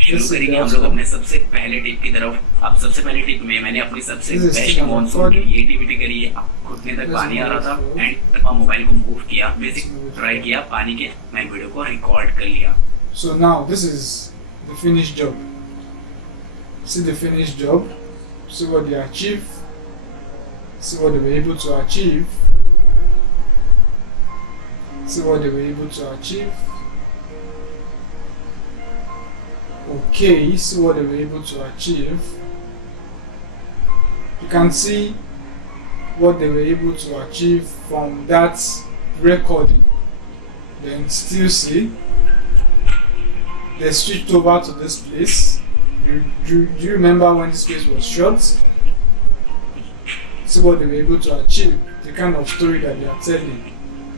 शुरू करेंगे हम लोग अपने सबसे पहले टिप की तरफ। अब सबसे पहले टिप में मैंने अपनी सबसे बेस्ट मॉनसून क्रिएटिविटी करी है। घुटने तक पानी आ रहा था एंड मोबाइल को मूव किया, बेसिक ट्राई किया पानी के, मैं वीडियो को रिकॉर्ड कर लिया। So now this is the finished job. See the finished job. See what they achieve. See what they were able to achieve. See what they were able to achieve. Okay, see what they were able to achieve. You can see what they were able to achieve from that recording. Then still see they switched over to this place. Do you remember when this place was shot? See what they were able to achieve, the kind of story that they are telling.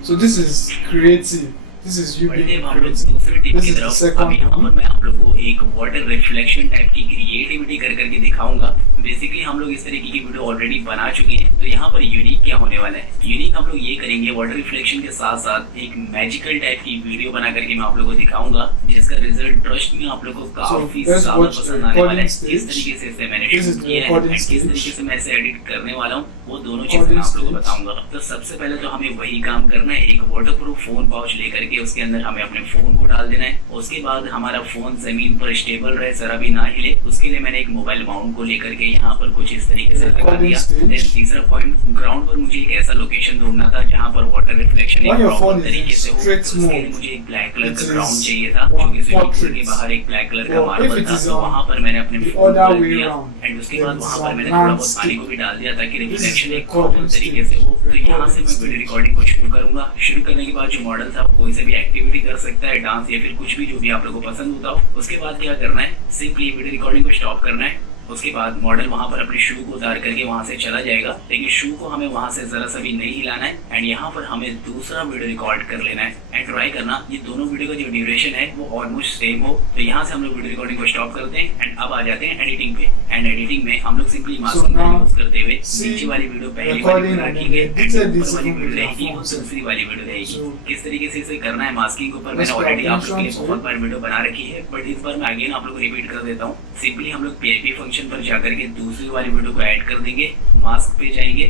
So this is creative. This is you being creative. This is the second one. मैं आप लोगों को एक water reflection type की creativity कर करके दिखाऊंगा। Basically हम लोग इस तरीके की वीडियो ऑलरेडी बना चुके हैं। तो यहाँ पर यूनिक क्या होने वाला है, यूनिक हम लोग ये करेंगे वाटर रिफ्लेक्शन के साथ साथ एक मैजिकल टाइप की वीडियो बना करके मैं आप लोगों को दिखाऊंगा जिसका रिजल्ट ट्रस्ट में आप लोगों को काफी ज्यादा पसंद आने वाला है। किस तरीके से इसे मैंने शूट किया है, किस तरीके से मैं इसे एडिट करने वाला हूँ, वो दोनों चीजें मैं आप लोगों को बताऊंगा। तो सबसे पहले तो हमें वही काम करना है, एक वाटरप्रूफ फोन पाउच लेकर के उसके अंदर हमें अपने फोन को डाल देना है। उसके बाद हमारा फोन जमीन पर स्टेबल रहे, जरा भी ना हिले, उसके लिए मैंने एक मोबाइल माउंट को लेकर के यहाँ पर कुछ इस तरीके से लगा दिया। देन तीसरा पॉइंट, ग्राउंड पर मुझे एक ऐसा लोकेशन ढूंढना था जहाँ पर वाटर रिफ्लेक्शन एक प्रॉपर तरीके से हो। उसके लिए मुझे एक ब्लैक कलर का ग्राउंड चाहिए था जो कि स्विमिंग पूल के बाहर एक ब्लैक कलर का मार्बल था। तो वहाँ पर मैंने अपने फोन को रख दिया एंड उसके बाद वहाँ पर मैंने थोड़ा बहुत पानी को भी डाल दिया ताकि रिफ्लेक्शन एक प्रॉपर तरीके से हो। तो यहाँ से मैं वीडियो रिकॉर्डिंग को शुरू करूंगा। शुरू करने के बाद जो मॉडल था वो कोई से भी एक्टिविटी कर सकता है, डांस या फिर कुछ भी जो भी आप लोगों को पसंद होता हो। उसके बाद क्या करना है, सिंपली वीडियो रिकॉर्डिंग को स्टॉप करना है। उसके बाद मॉडल वहां पर अपने शू को उतार करके वहां से चला जाएगा, लेकिन शू को हमें वहां से जरा सा भी नहीं हिलाना है एंड यहाँ पर हमें दूसरा वीडियो रिकॉर्ड कर लेना है एंड ट्राई करना ये दोनों वीडियो का जो ड्यूरेशन है वो ऑलमोस्ट सेम हो। तो यहाँ से हम लोग वीडियो रिकॉर्डिंग को स्टॉप करते हैं एंड अब आ जाते हैं एडिटिंग पे। एंड एडिटिंग में हम लोग simply So masking now, use करते हुए see नीचे वाली वीडियो पहली वाली recording वीडियो and then रखेंगे, the edited ऊपर this वाली is वीडियो with रहेगी your और phone. दूसरी वाली वीडियो रहेगी। So किस तरीके से इसे करना है मास्किंग के ऊपर मैंने let's pay ऑलरेडी आप लोग के लिए attention to बहुत it. बार वीडियो बना रखी है, बट इस बार मैं अगेन आप लोग को रिपीट कर देता हूँ। सिंपली हम लोग PIP फंक्शन पर जाकर के दूसरी वाली वीडियो को ऐड कर देंगे, मास्क पे जाएंगे।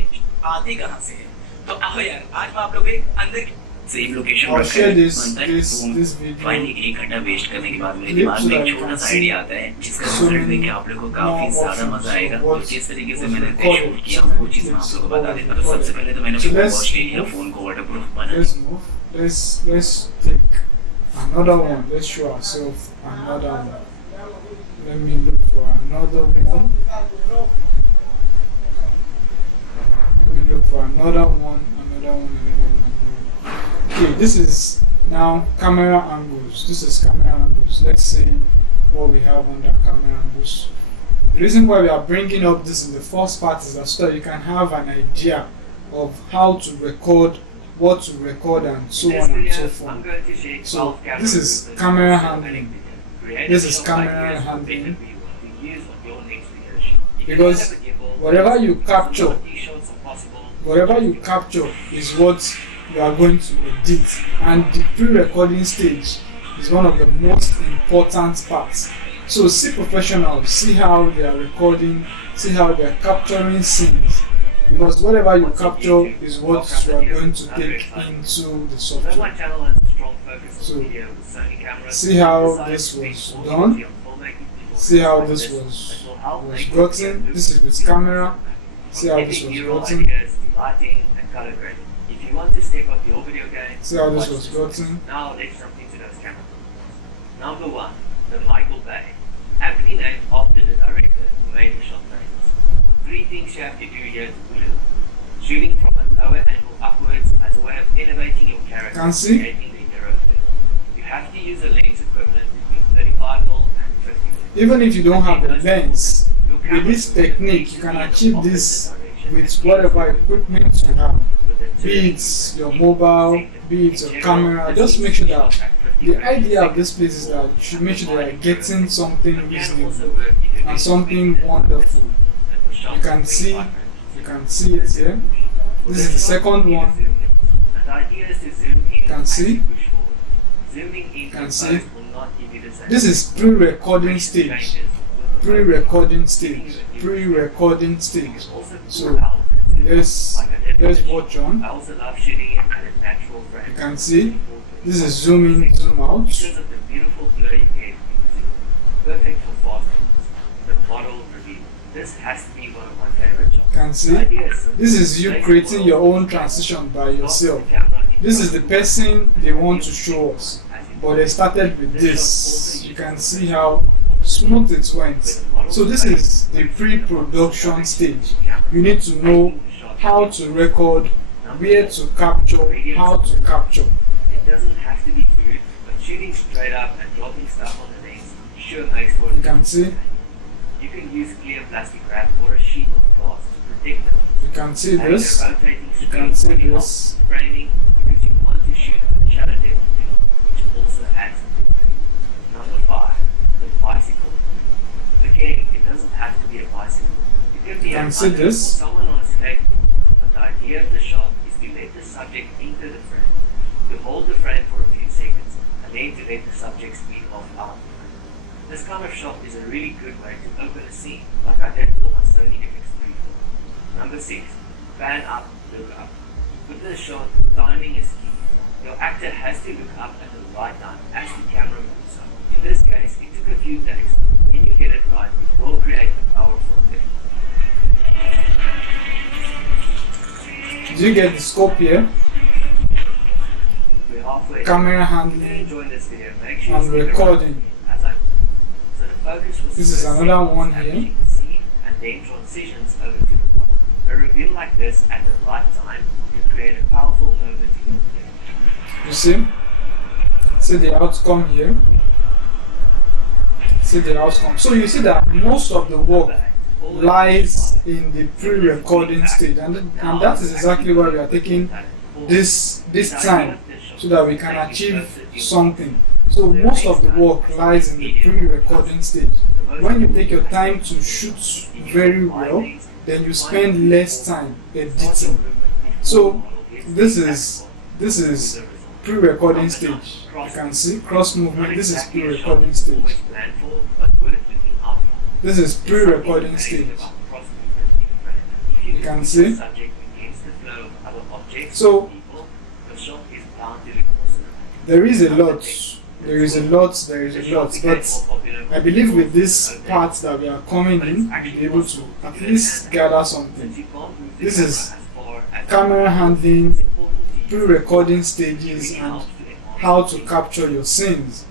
आते कहाँ से है? तो आओ यार, आज मैं आप लोग के अंदर सेम लोकेशन I'll पर share this फाइनली video 1 घंटा वेस्ट करने के बाद मेरे clip दिमाग so में that एक you छोटा can सा see आइडिया आता है जिसका so रिजल्ट many देख के आप लोगों को काफी more ज्यादा options मजा of आएगा। what तो जिस तरीके से was मैंने recorded, शूट किया so many वो चीज मैं आप clips लोगों को of बता what देता was हूँ। सबसे पहले तो मैंने So फोन let's वॉश ले लिया, move. फोन को वाटरप्रूफ बना। let's move. Let's take another one. Let's show ourselves another one. Let me look for another one. Let me look for another one. Okay, this is now camera angles. This is camera angles. Let's see what we have under camera angles. The reason why we are bringing up this in the first part is that so that you can have an idea of how to record, what to record, and so on and so forth. So this is camera handling. This is camera handling. Because whatever you capture is what you are going to edit, and the pre-recording stage is one of the most important parts. So see professionals, see how they are recording, see how they are capturing scenes, because whatever you capture is what you are going to take into the software. So see how this was done, see how this was gotten. This is with camera. See how this was gotten. If you want to step up your video game, See how this was gotten. now let's jump into those cameras. Number 1, the Michael Bay, aptly named after the director who made the shot frames. 3 things you have to do here to pull it off. Shooting from a lower angle upwards as a way of elevating your character Can and see? creating the hero effect. You have to use a lens equivalent between 35mm and 50mm. Even if you don't have the lens, with this technique you can achieve this with whatever equipment you have. Be it your mobile, be it your camera. Just make sure that the idea of this place is that you should make sure that you're getting something reasonable and something wonderful. You can see it here. This is the second one. Can see? Can see? This is pre-recording stage. Pre-recording stage. Pre-recording stage. So let's watch on. I also love shooting it at a natural frame. You can see this is zoom in, zoom out. Because of the beautiful blurry effect, perfect for fast moves. The model review. This has to be one of my favorite shots. You can see The idea is simple. this is you creating your own transition by yourself. This is the person they want to show us, but they started with this. You can see how smooth it went. So this is the pre-production stage. You need to know how to record, where to capture, how to capture. It doesn't have to be good, but shooting straight up and dropping stuff on the lens sure makes for a You can see, You can use clear plastic wrap or a sheet of glass to protect them. you can see Having a this, rotating you can see screen this. helps framing because you want to shoot with a shutter depth film, which also adds to the effect. Number 5, the bicycle. Again, it doesn't have to be a bicycle. It could be You can a see bike this. or someone on a skateboard. But the idea of the shot is to let the subject into the frame, to hold the frame for a few seconds, and then to let the subject speed off out. This kind of shot is a really good way to open a scene, like I did for my Sony FX3. Number 6, pan up, look up. With this shot, timing is key. Your actor has to look up at the right time as the camera moves up. In this case, it took a few takes. When you get it right, it will create a powerful effect. Did you get the scope here? We're halfway. Camera If you handling enjoyed this video, make sure and you stick around recording. as I so the focus was This is first another on one establishing here. the scene and then transitions over to the model. A reveal like this at the right time can create a powerful moment in your video. You see the outcome here. See the outcome. So you see that most of the work lies in the pre-recording stage, and that is exactly why we are taking this time so that we can achieve something, So most of the work lies in the pre-recording stage. When you take your time to shoot very well, then you spend less time editing. So this is pre-recording stage. You can see cross movement. This is pre-recording stage. This is pre-recording stage. You can see. So there is a lot. But I believe with this part that we are coming in, we'll be able to at least gather something. This is camera handling, pre-recording stages, and how to capture your scenes.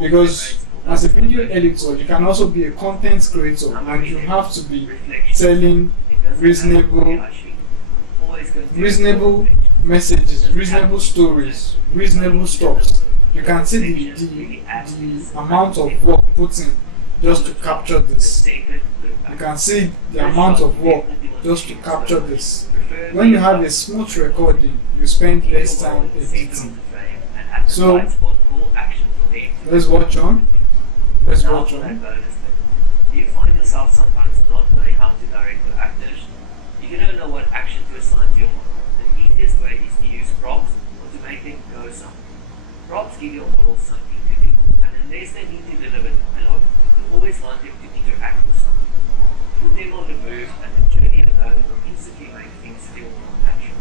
Because as a video editor, you can also be a content creator, and you have to be telling reasonable messages, reasonable stories, reasonable stuff. You can see the amount of work put in just to capture this. You can see the amount of work just to capture this. When you have a smooth recording, you spend less time editing. So let's watch on. Do you find yourself sometimes not knowing how to direct your actors? If you don't know what action to assign to your model, the easiest way is to use props or to make them go somewhere. Props give your model something to do, and unless they need to deliver dialogue, you always want them to interact with something. Put them on the move, and the journey alone will instantly make things feel more natural.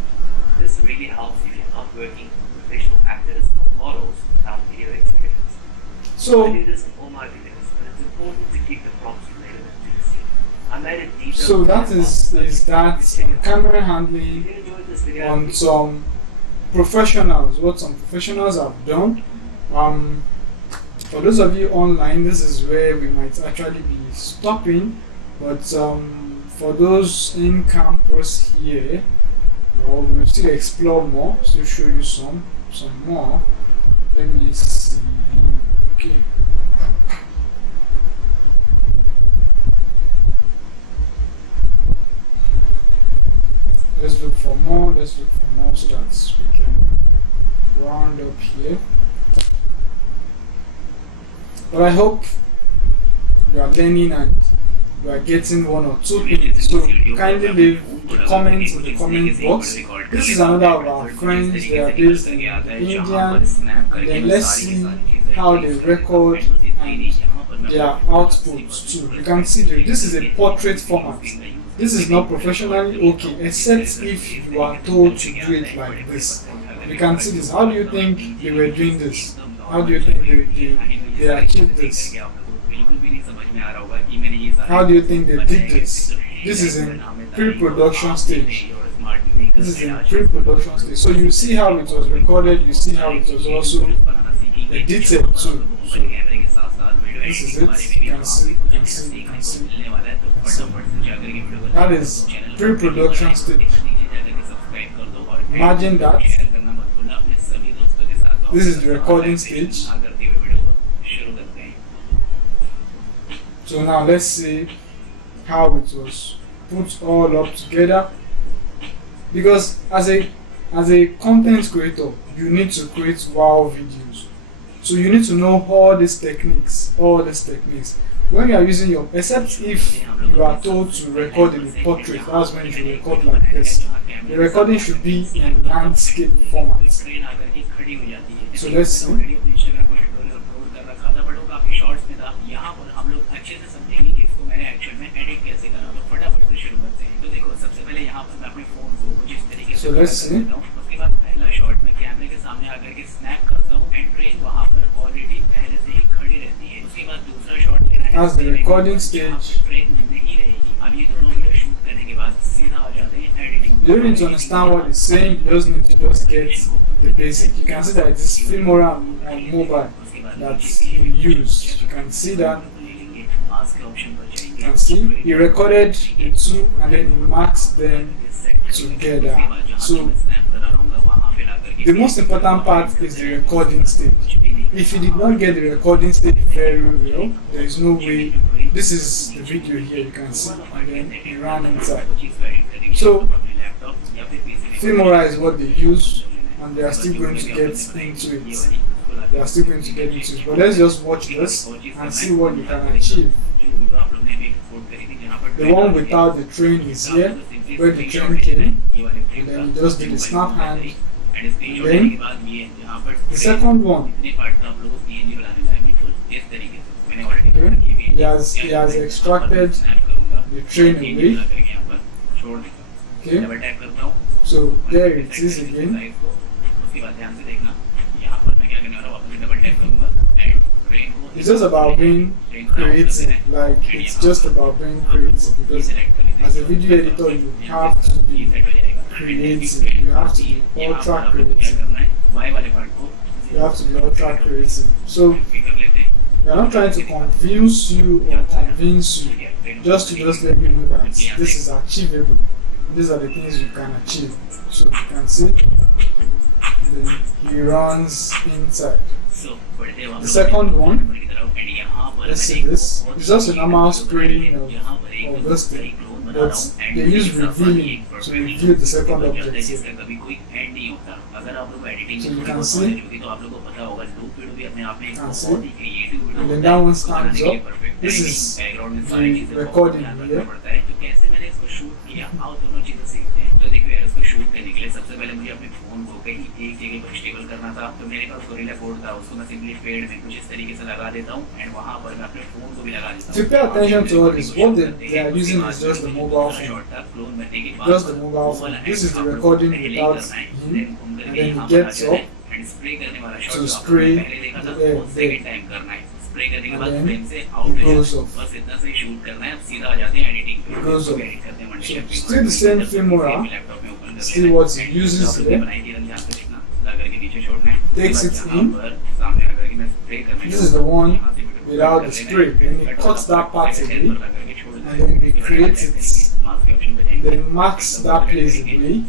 This really helps if you're not working with professional actors or models without video experience. I do this in all my videos, but it's important to keep the prompts relevant to the scene. I made a detailed So that is that on camera handling, If you enjoyed this video, on some professionals, what some professionals have done. For those of you online, this is where we might actually be stopping, but for those in campus here, we'll still explore more, still show you some more. Let me see. Okay. Let's look for more so that we can round up here. But I hope you are learning and you are getting one or two things. So kindly leave the comments in the comment box. This is another of our friends. They are based in India. And then let's see how they record and their outputs too. You can see this is a portrait format. This is not professionally okay, except if you are told to do it like this. You can see this. How do you think they were doing this? How do you think they achieved this? How do you think they did this? This is in pre-production stage. This is in pre-production stage. So you see how it was recorded, you see how it was also edited too. So this is it. You can see. That is pre-production stage. Imagine that. This is the recording stage. So now let's see how it was put all up together. Because as a content creator, you need to create wow videos. So you need to know all these techniques. When you are using except if you are told to record in a portrait, that's when you record like this. The recording should be in landscape format. So let's see. So let's see. As the recording stage, you don't need to understand what it's saying, you just need to just get the basic. You can see that it is Filmora on mobile that you use. You can see that. You can see he recorded the two and then he marks them together. So the most important part is the recording stage. If you did not get the recording stage very well, there is no way. This is the video here, you can see, and then he ran inside. So Filmora is what they use, and they are still going to get into it. you are still going to get into it. But let's just watch this and see what you can achieve. The one without the train is here, where the train came, and then you just do the snap hand. And then the second one, okay, he has extracted the train away. Okay, so there it is again. It's just about being creative, like it's just about being creative, because as a video editor you have to be creative, you have to be ultra creative. You have to be ultra creative. So we are not trying to confuse you or convince you, just to let you know that this is achievable. These are the things you can achieve. So you can see he runs inside. The second one, let's see this. It's just a normal spraying of this thing, but they use revealing to reveal the second object here. So you can see, and then that one stands up. This is the recording here. तो देखो यार उसको shoot करने के लिए सबसे पहले मुझे अपने फोन को कहीं एक जगह पर स्टेबल करना था, तो मेरे पास गोरिल्ला कोड था, उसको मैं सिंपली फेड में कुछ इस तरीके से लगा देता हूं एंड वहां पर मैं अपने फोन को भी लगा देता हूं. To pay attention to all this, what they are using is just the mobile phone. Just the mobile phone. This is the recording without him, and then he gets up to spray the air there. And then it goes off. It goes off. So still the same femora, still what he uses there, takes it in. This is the one without the spray, and he cuts that part away, and then he creates it, then marks that place away,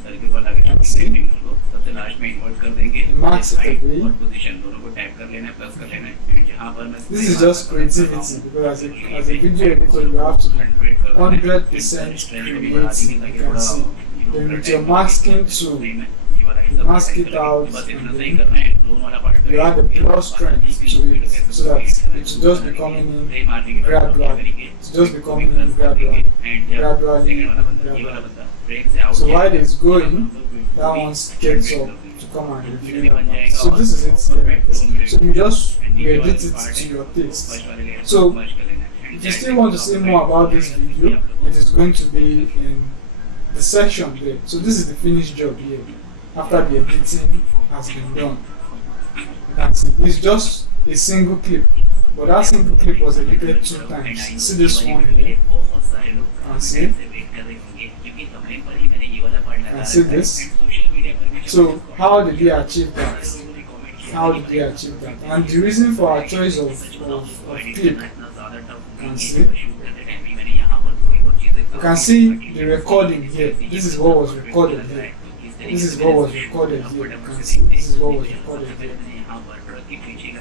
and see, he marks it away. This is just creativity, because as a video editor you have to be 100% creative. You can see. Then with your masking tool, mask it out, and then you add the plus strength to it, so that it's just becoming in gradually. It's just becoming in gradually. So while it's going, that one gets up to come and review that. So this is it here. So you just edit it to your taste. So if you still want to see more about this video, it is going to be in the section there. So this is the finished job here, after the editing has been done. You can see it's just a single clip, but that single clip was edited 2 times. See this one here, and see, and see this. So how did we achieve that? How did we achieve that? And the reason for our choice of clip, you can see, you can see the recording here. This is what was recorded here. This is what was recorded here. You can see this is what was recorded here.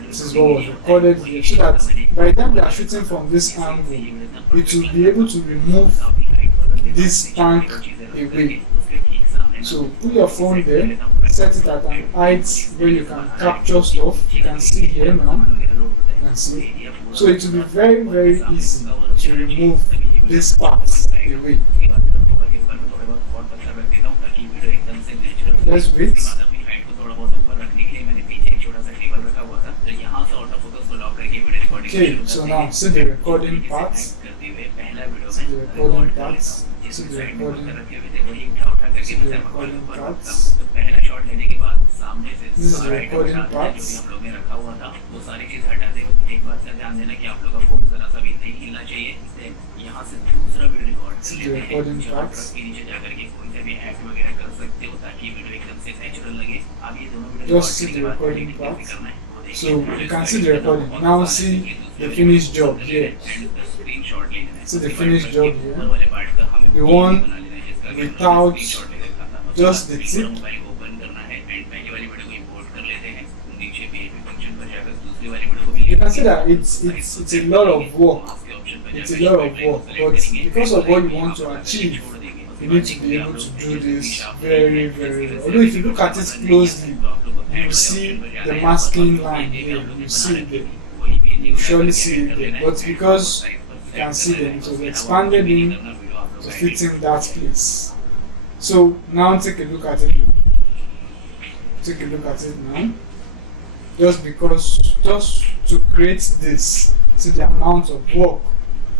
This is what was recorded here. So that by the time they are shooting from this angle, it will be able to remove this tank away. So put your phone there, set it at an height where you can capture stuff. You can see here now. You can see. So it will be very, very easy to remove this part away. Let's wait. Okay, so now see the recording part. See the recording part. See the recording. See the recording part. This is the recording part. See the recording part. Just see the recording part. So you can see the recording. Now see the finished job here. See the finished job here. The one without just the tip. You can see that it's a lot of work. It's a lot of work, but because of what you want to achieve, you need to be able to do this very, very well. Although if you look at it closely, you see the masking line here. You see it there. You surely see it there. But because you can see them, it was expanded in to fit in that place. So now take a look at it now. Take a look at it now. Just to create this, see the amount of work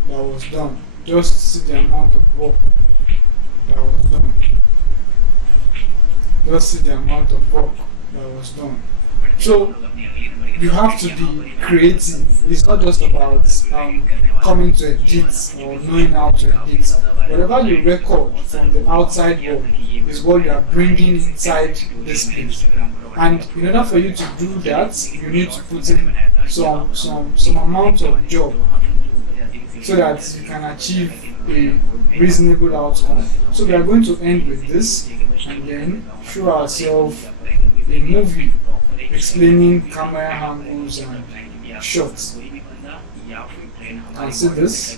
that was done. Just see the amount of work that was done. Just see the amount of work that was done. So you have to be creative. It's not just about coming to edit or knowing how to edit. Whatever you record from the outside world is what you are bringing inside this place. And in order for you to do that, you need to put in some amount of job so that you can achieve a reasonable outcome. So we are going to end with this and then show ourselves a movie explaining camera angles and shots. And see this.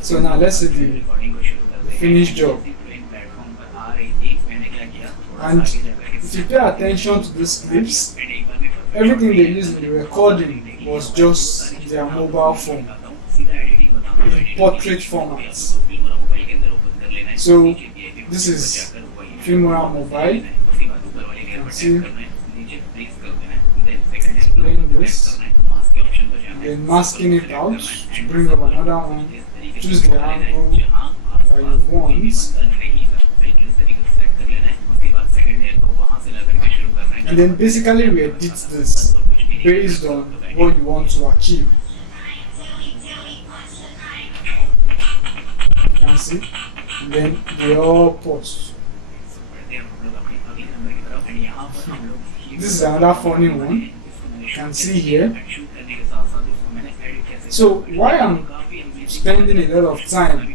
So now let's see the finished job. And if you pay attention to these clips, everything they used in the recording was just their mobile phone in portrait format. So this is Filmora Mobile. You can see explain this, then masking it out to bring up another one. Choose the angle that you want, and then basically we edit this based on what you want to achieve. You can see, and then they all post. This is another funny one. You can see here. So why I'm spending a lot of time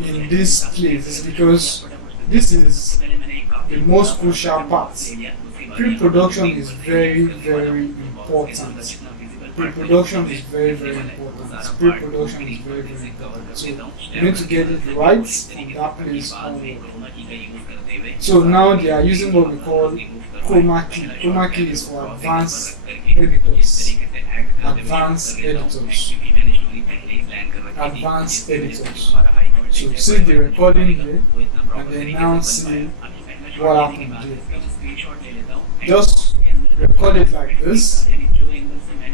in this place is because this is the most crucial part. Pre-production is very, very important. Pre-production is very, very important. Pre-production is very, very important. So you need to get it right from that place onward. So now they are using what we call chroma key. Chroma key is for advanced editors. Advanced editors. Advanced editors. So see the recording here, and then now see what happened here. Just record it like this.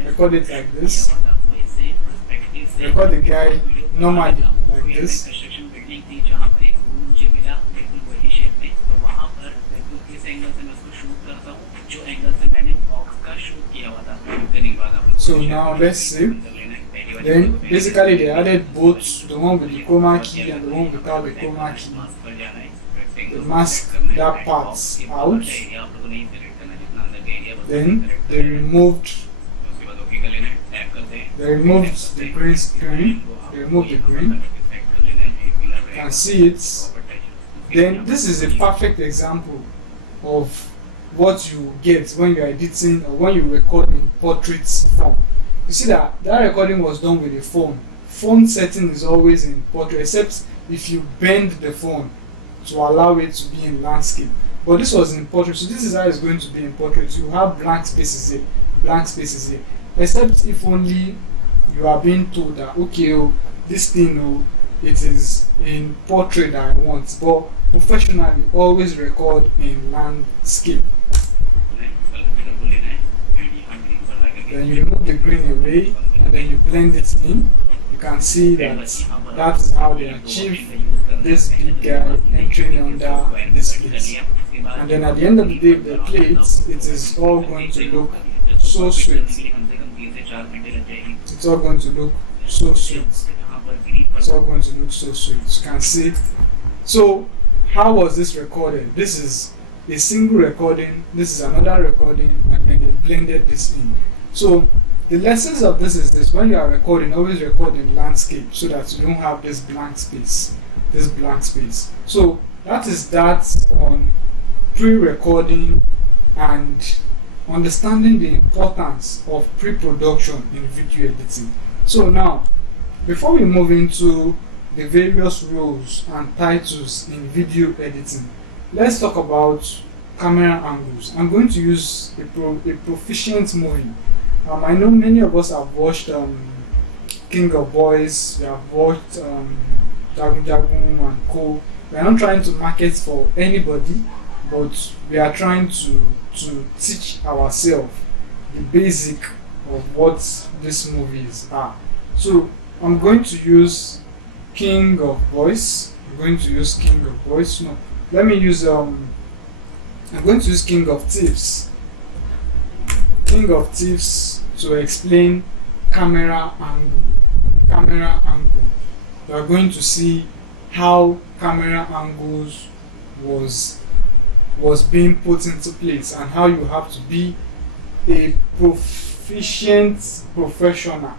Record it like this. Record the guy normally like this. So now let's see. Then basically they added both the one with the chroma key and the one without the chroma key. They mask that part out. Then they removed the green screen. They removed the green. You can see it. Then this is a perfect example of what you get when you're editing or when you record in portrait form. You see that recording was done with a phone. Phone setting is always in portrait, except if you bend the phone to allow it to be in landscape. But this was in portrait, so this is how it's going to be in portrait. You have blank spaces here, except if only you are being told that okay, this thing, it is in portrait that I want. But professionally, always record in landscape. Then you remove the green away and then you blend it in. You can see that is how they achieve this big guy entering under this place. And then at the end of the day, if they play it, it is all going to look so sweet. It's all going to look so sweet. It's all going to look so sweet. You can see. So how was this recorded? This is a single recording, this is another recording, and then they blended this in. So the lessons of this is this: when you are recording, always record in landscape so that you don't have this blank space. So that is that on pre-recording and understanding the importance of pre-production in video editing. So now, before we move into the various roles and titles in video editing, let's talk about camera angles. I'm going to use a proficient movie. I know many of us have watched King of Boys, we have watched Jagun Jagun and Co. We are not trying to market for anybody, but we are trying to teach ourselves the basic of what these movies are. So I'm going to use King of Boys. I'm going to use King of Boys. No, let me use I'm going to use King of Thieves. King of Thieves to explain camera angle. Camera angle. We are going to see how camera angles was being put into place and how you have to be a proficient professional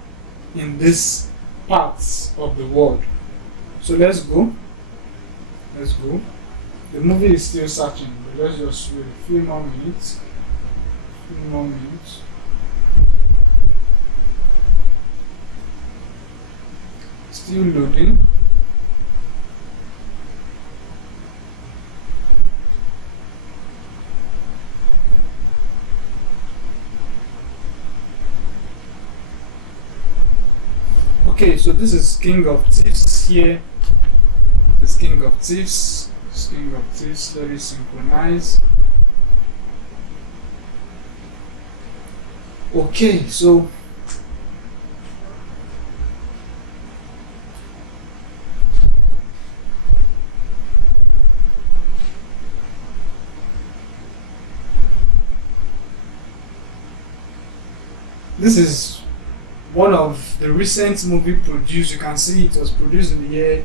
in this parts of the world. So let's go. Let's go. The movie is still searching, but let's just wait a few more minutes. Few more minutes. Still loading. Okay, so this is King of Thieves here. This King of Thieves. This King of Thieves. Let me synchronize. Okay, so this is one of the recent movie produced. You can see it was produced in the year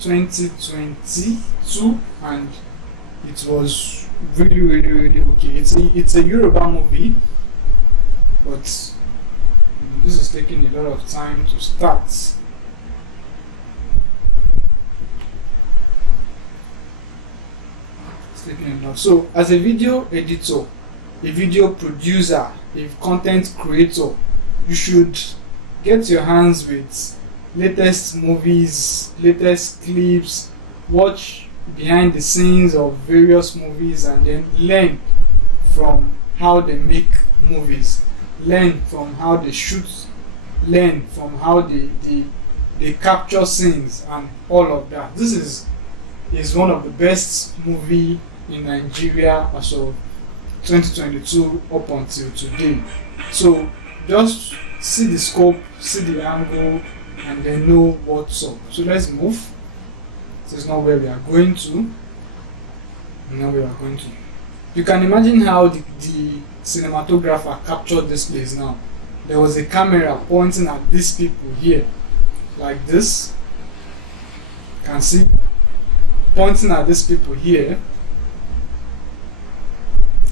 2022 and it was really okay. It's a Yoruba movie, but this is taking a lot of time to start. It's taking enough. So as a video editor, a video producer, a content creator, you should get your hands with latest movies, latest clips, watch behind the scenes of various movies and then learn from how they make movies, learn from how they shoot, learn from how they capture scenes and all of that. This is one of the best movie in Nigeria as of 2022 up until today. So just see the scope, see the angle, and then know what's up. So let's move. This is not where we are going to. Now we are going to. You can imagine how the cinematographer captured this place now. There was a camera pointing at these people here, like this. You can see pointing at these people here.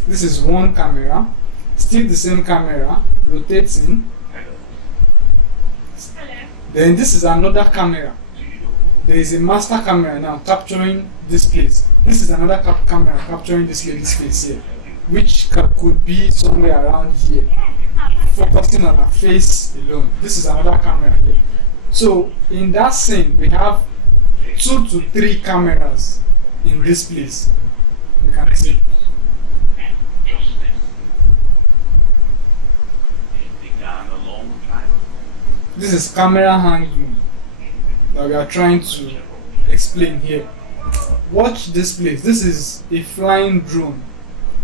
This is one camera, still the same camera, rotating. Then this is another camera. There is a master camera now capturing this place. This is another camera capturing this lady's face here, which could be somewhere around here, focusing on her face alone. This is another camera here. So in that scene, we have 2 to 3 cameras in this place. You can see. This is camera angle that we are trying to explain here. Watch this place. This is a flying drone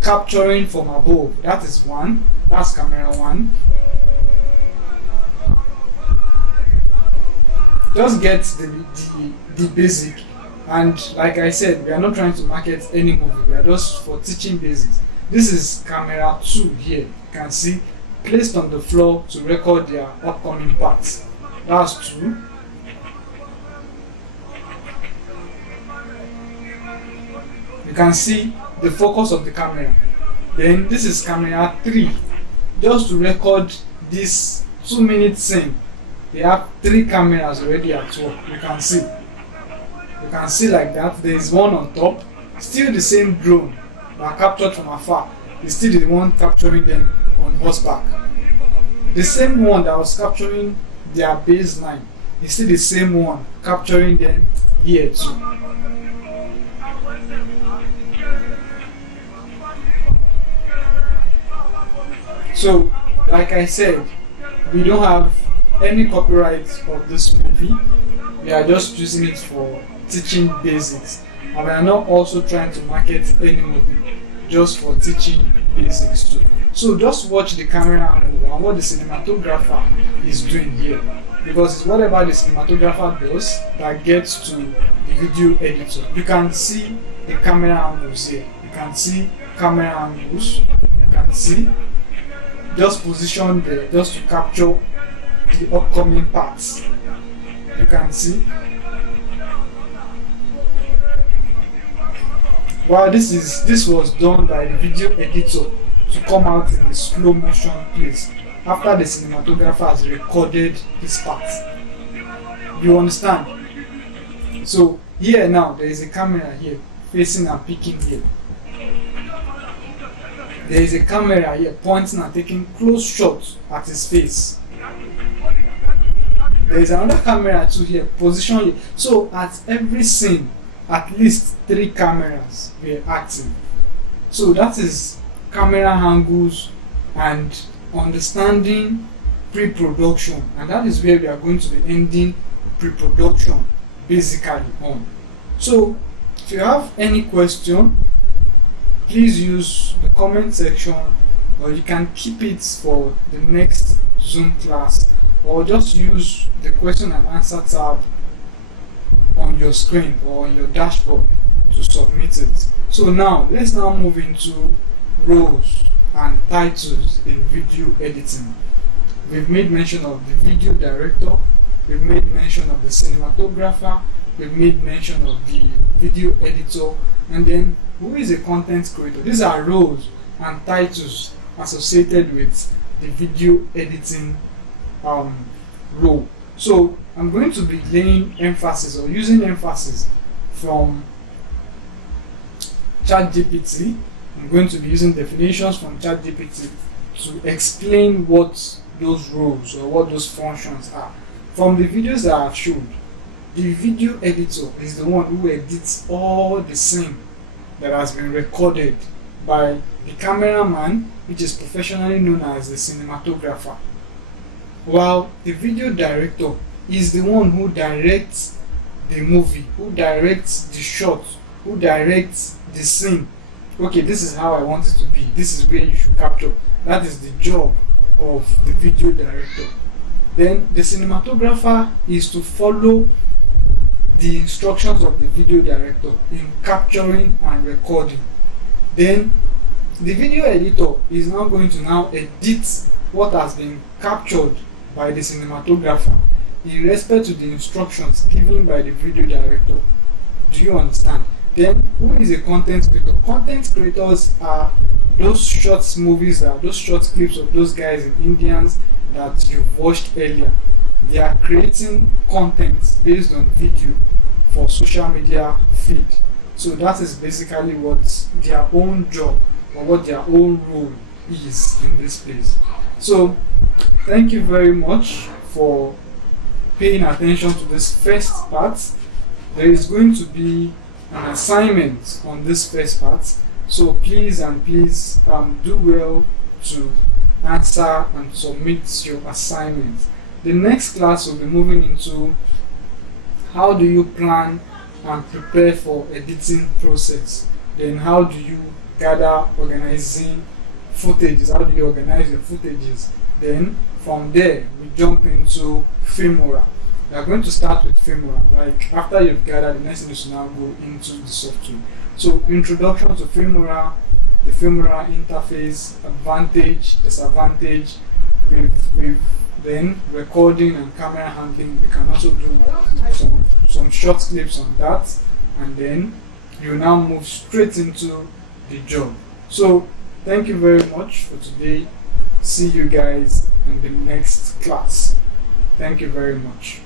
capturing from above. That is one. That's camera 1. Just get the basic. And like I said, we are not trying to market any movie. We are just for teaching basics. This is camera 2 here. You can see placed on the floor to record their upcoming parts. That's 2. You can see the focus of the camera. Then this is camera 3, just to record this 2-minute scene. They have 3 cameras already at work. You can see like that. There is one on top, still the same drone that captured from afar. It's still the one capturing them on horseback. The same one that was capturing their baseline is still the same one capturing them here too. So, like I said, we don't have any copyright of this movie. We are just using it for teaching basics, and we are not also trying to market any movie, just for teaching basics too. So just watch the camera angle and what the cinematographer is doing here, because it's whatever the cinematographer does that gets to the video editor. You can see the camera angles here. You can see camera angles. You can see just position there just to capture the upcoming parts. You can see. Well, this was done by the video editor to come out in the slow motion place after the cinematographer has recorded his part. You understand? So here now there is a camera here facing and peeking here. There is a camera here pointing and taking close shots at his face. There is another camera too here positioned here. So at every scene, at least 3 cameras were active. So that is camera angles and understanding pre-production, and that is where we are going to be ending pre-production basically on. So if you have any question, please use the comment section, or you can keep it for the next Zoom class, or just use the question and answer tab on your screen or on your dashboard to submit it. So now let's now move into roles and titles in video editing. We've made mention of the video director, we've made mention of the cinematographer, we've made mention of the video editor, and then who is a content creator. These are roles and titles associated with the video editing role. So I'm going to be laying emphasis or using emphasis from ChatGPT. I'm going to be using definitions from ChatGPT to explain what those roles or what those functions are. From the videos that I've showed, the video editor is the one who edits all the scene that has been recorded by the cameraman, which is professionally known as the cinematographer, while the video director is the one who directs the movie, who directs the shot, who directs the scene. Okay, this is how I want it to be, this is where you should capture. That is the job of the video director. Then the cinematographer is to follow the instructions of the video director in capturing and recording. Then the video editor is now going to now edit what has been captured by the cinematographer in respect to the instructions given by the video director. Do you understand? Then who is a content creator? Content creators are those short movies, those short clips of those guys in Indians that you've watched earlier. They are creating content based on video for social media feed. So that is basically what their own job or what their own role is in this place. So thank you very much for paying attention to this first part. There is going to be an assignment on this first part, so please do well to answer and submit your assignment. The next class will be moving into how do you plan and prepare for editing process. Then how do you gather organizing footages, how do you organize your footages. Then from there we jump into Filmora. We are going to start with Filmora. Like after you've gathered, the next thing is to now go into the software. So introduction to Filmora, the Filmora interface, advantage, disadvantage, with then recording and camera handling. We can also do some short clips on that, and then you now move straight into the job. So thank you very much for today. See you guys in the next class. Thank you very much.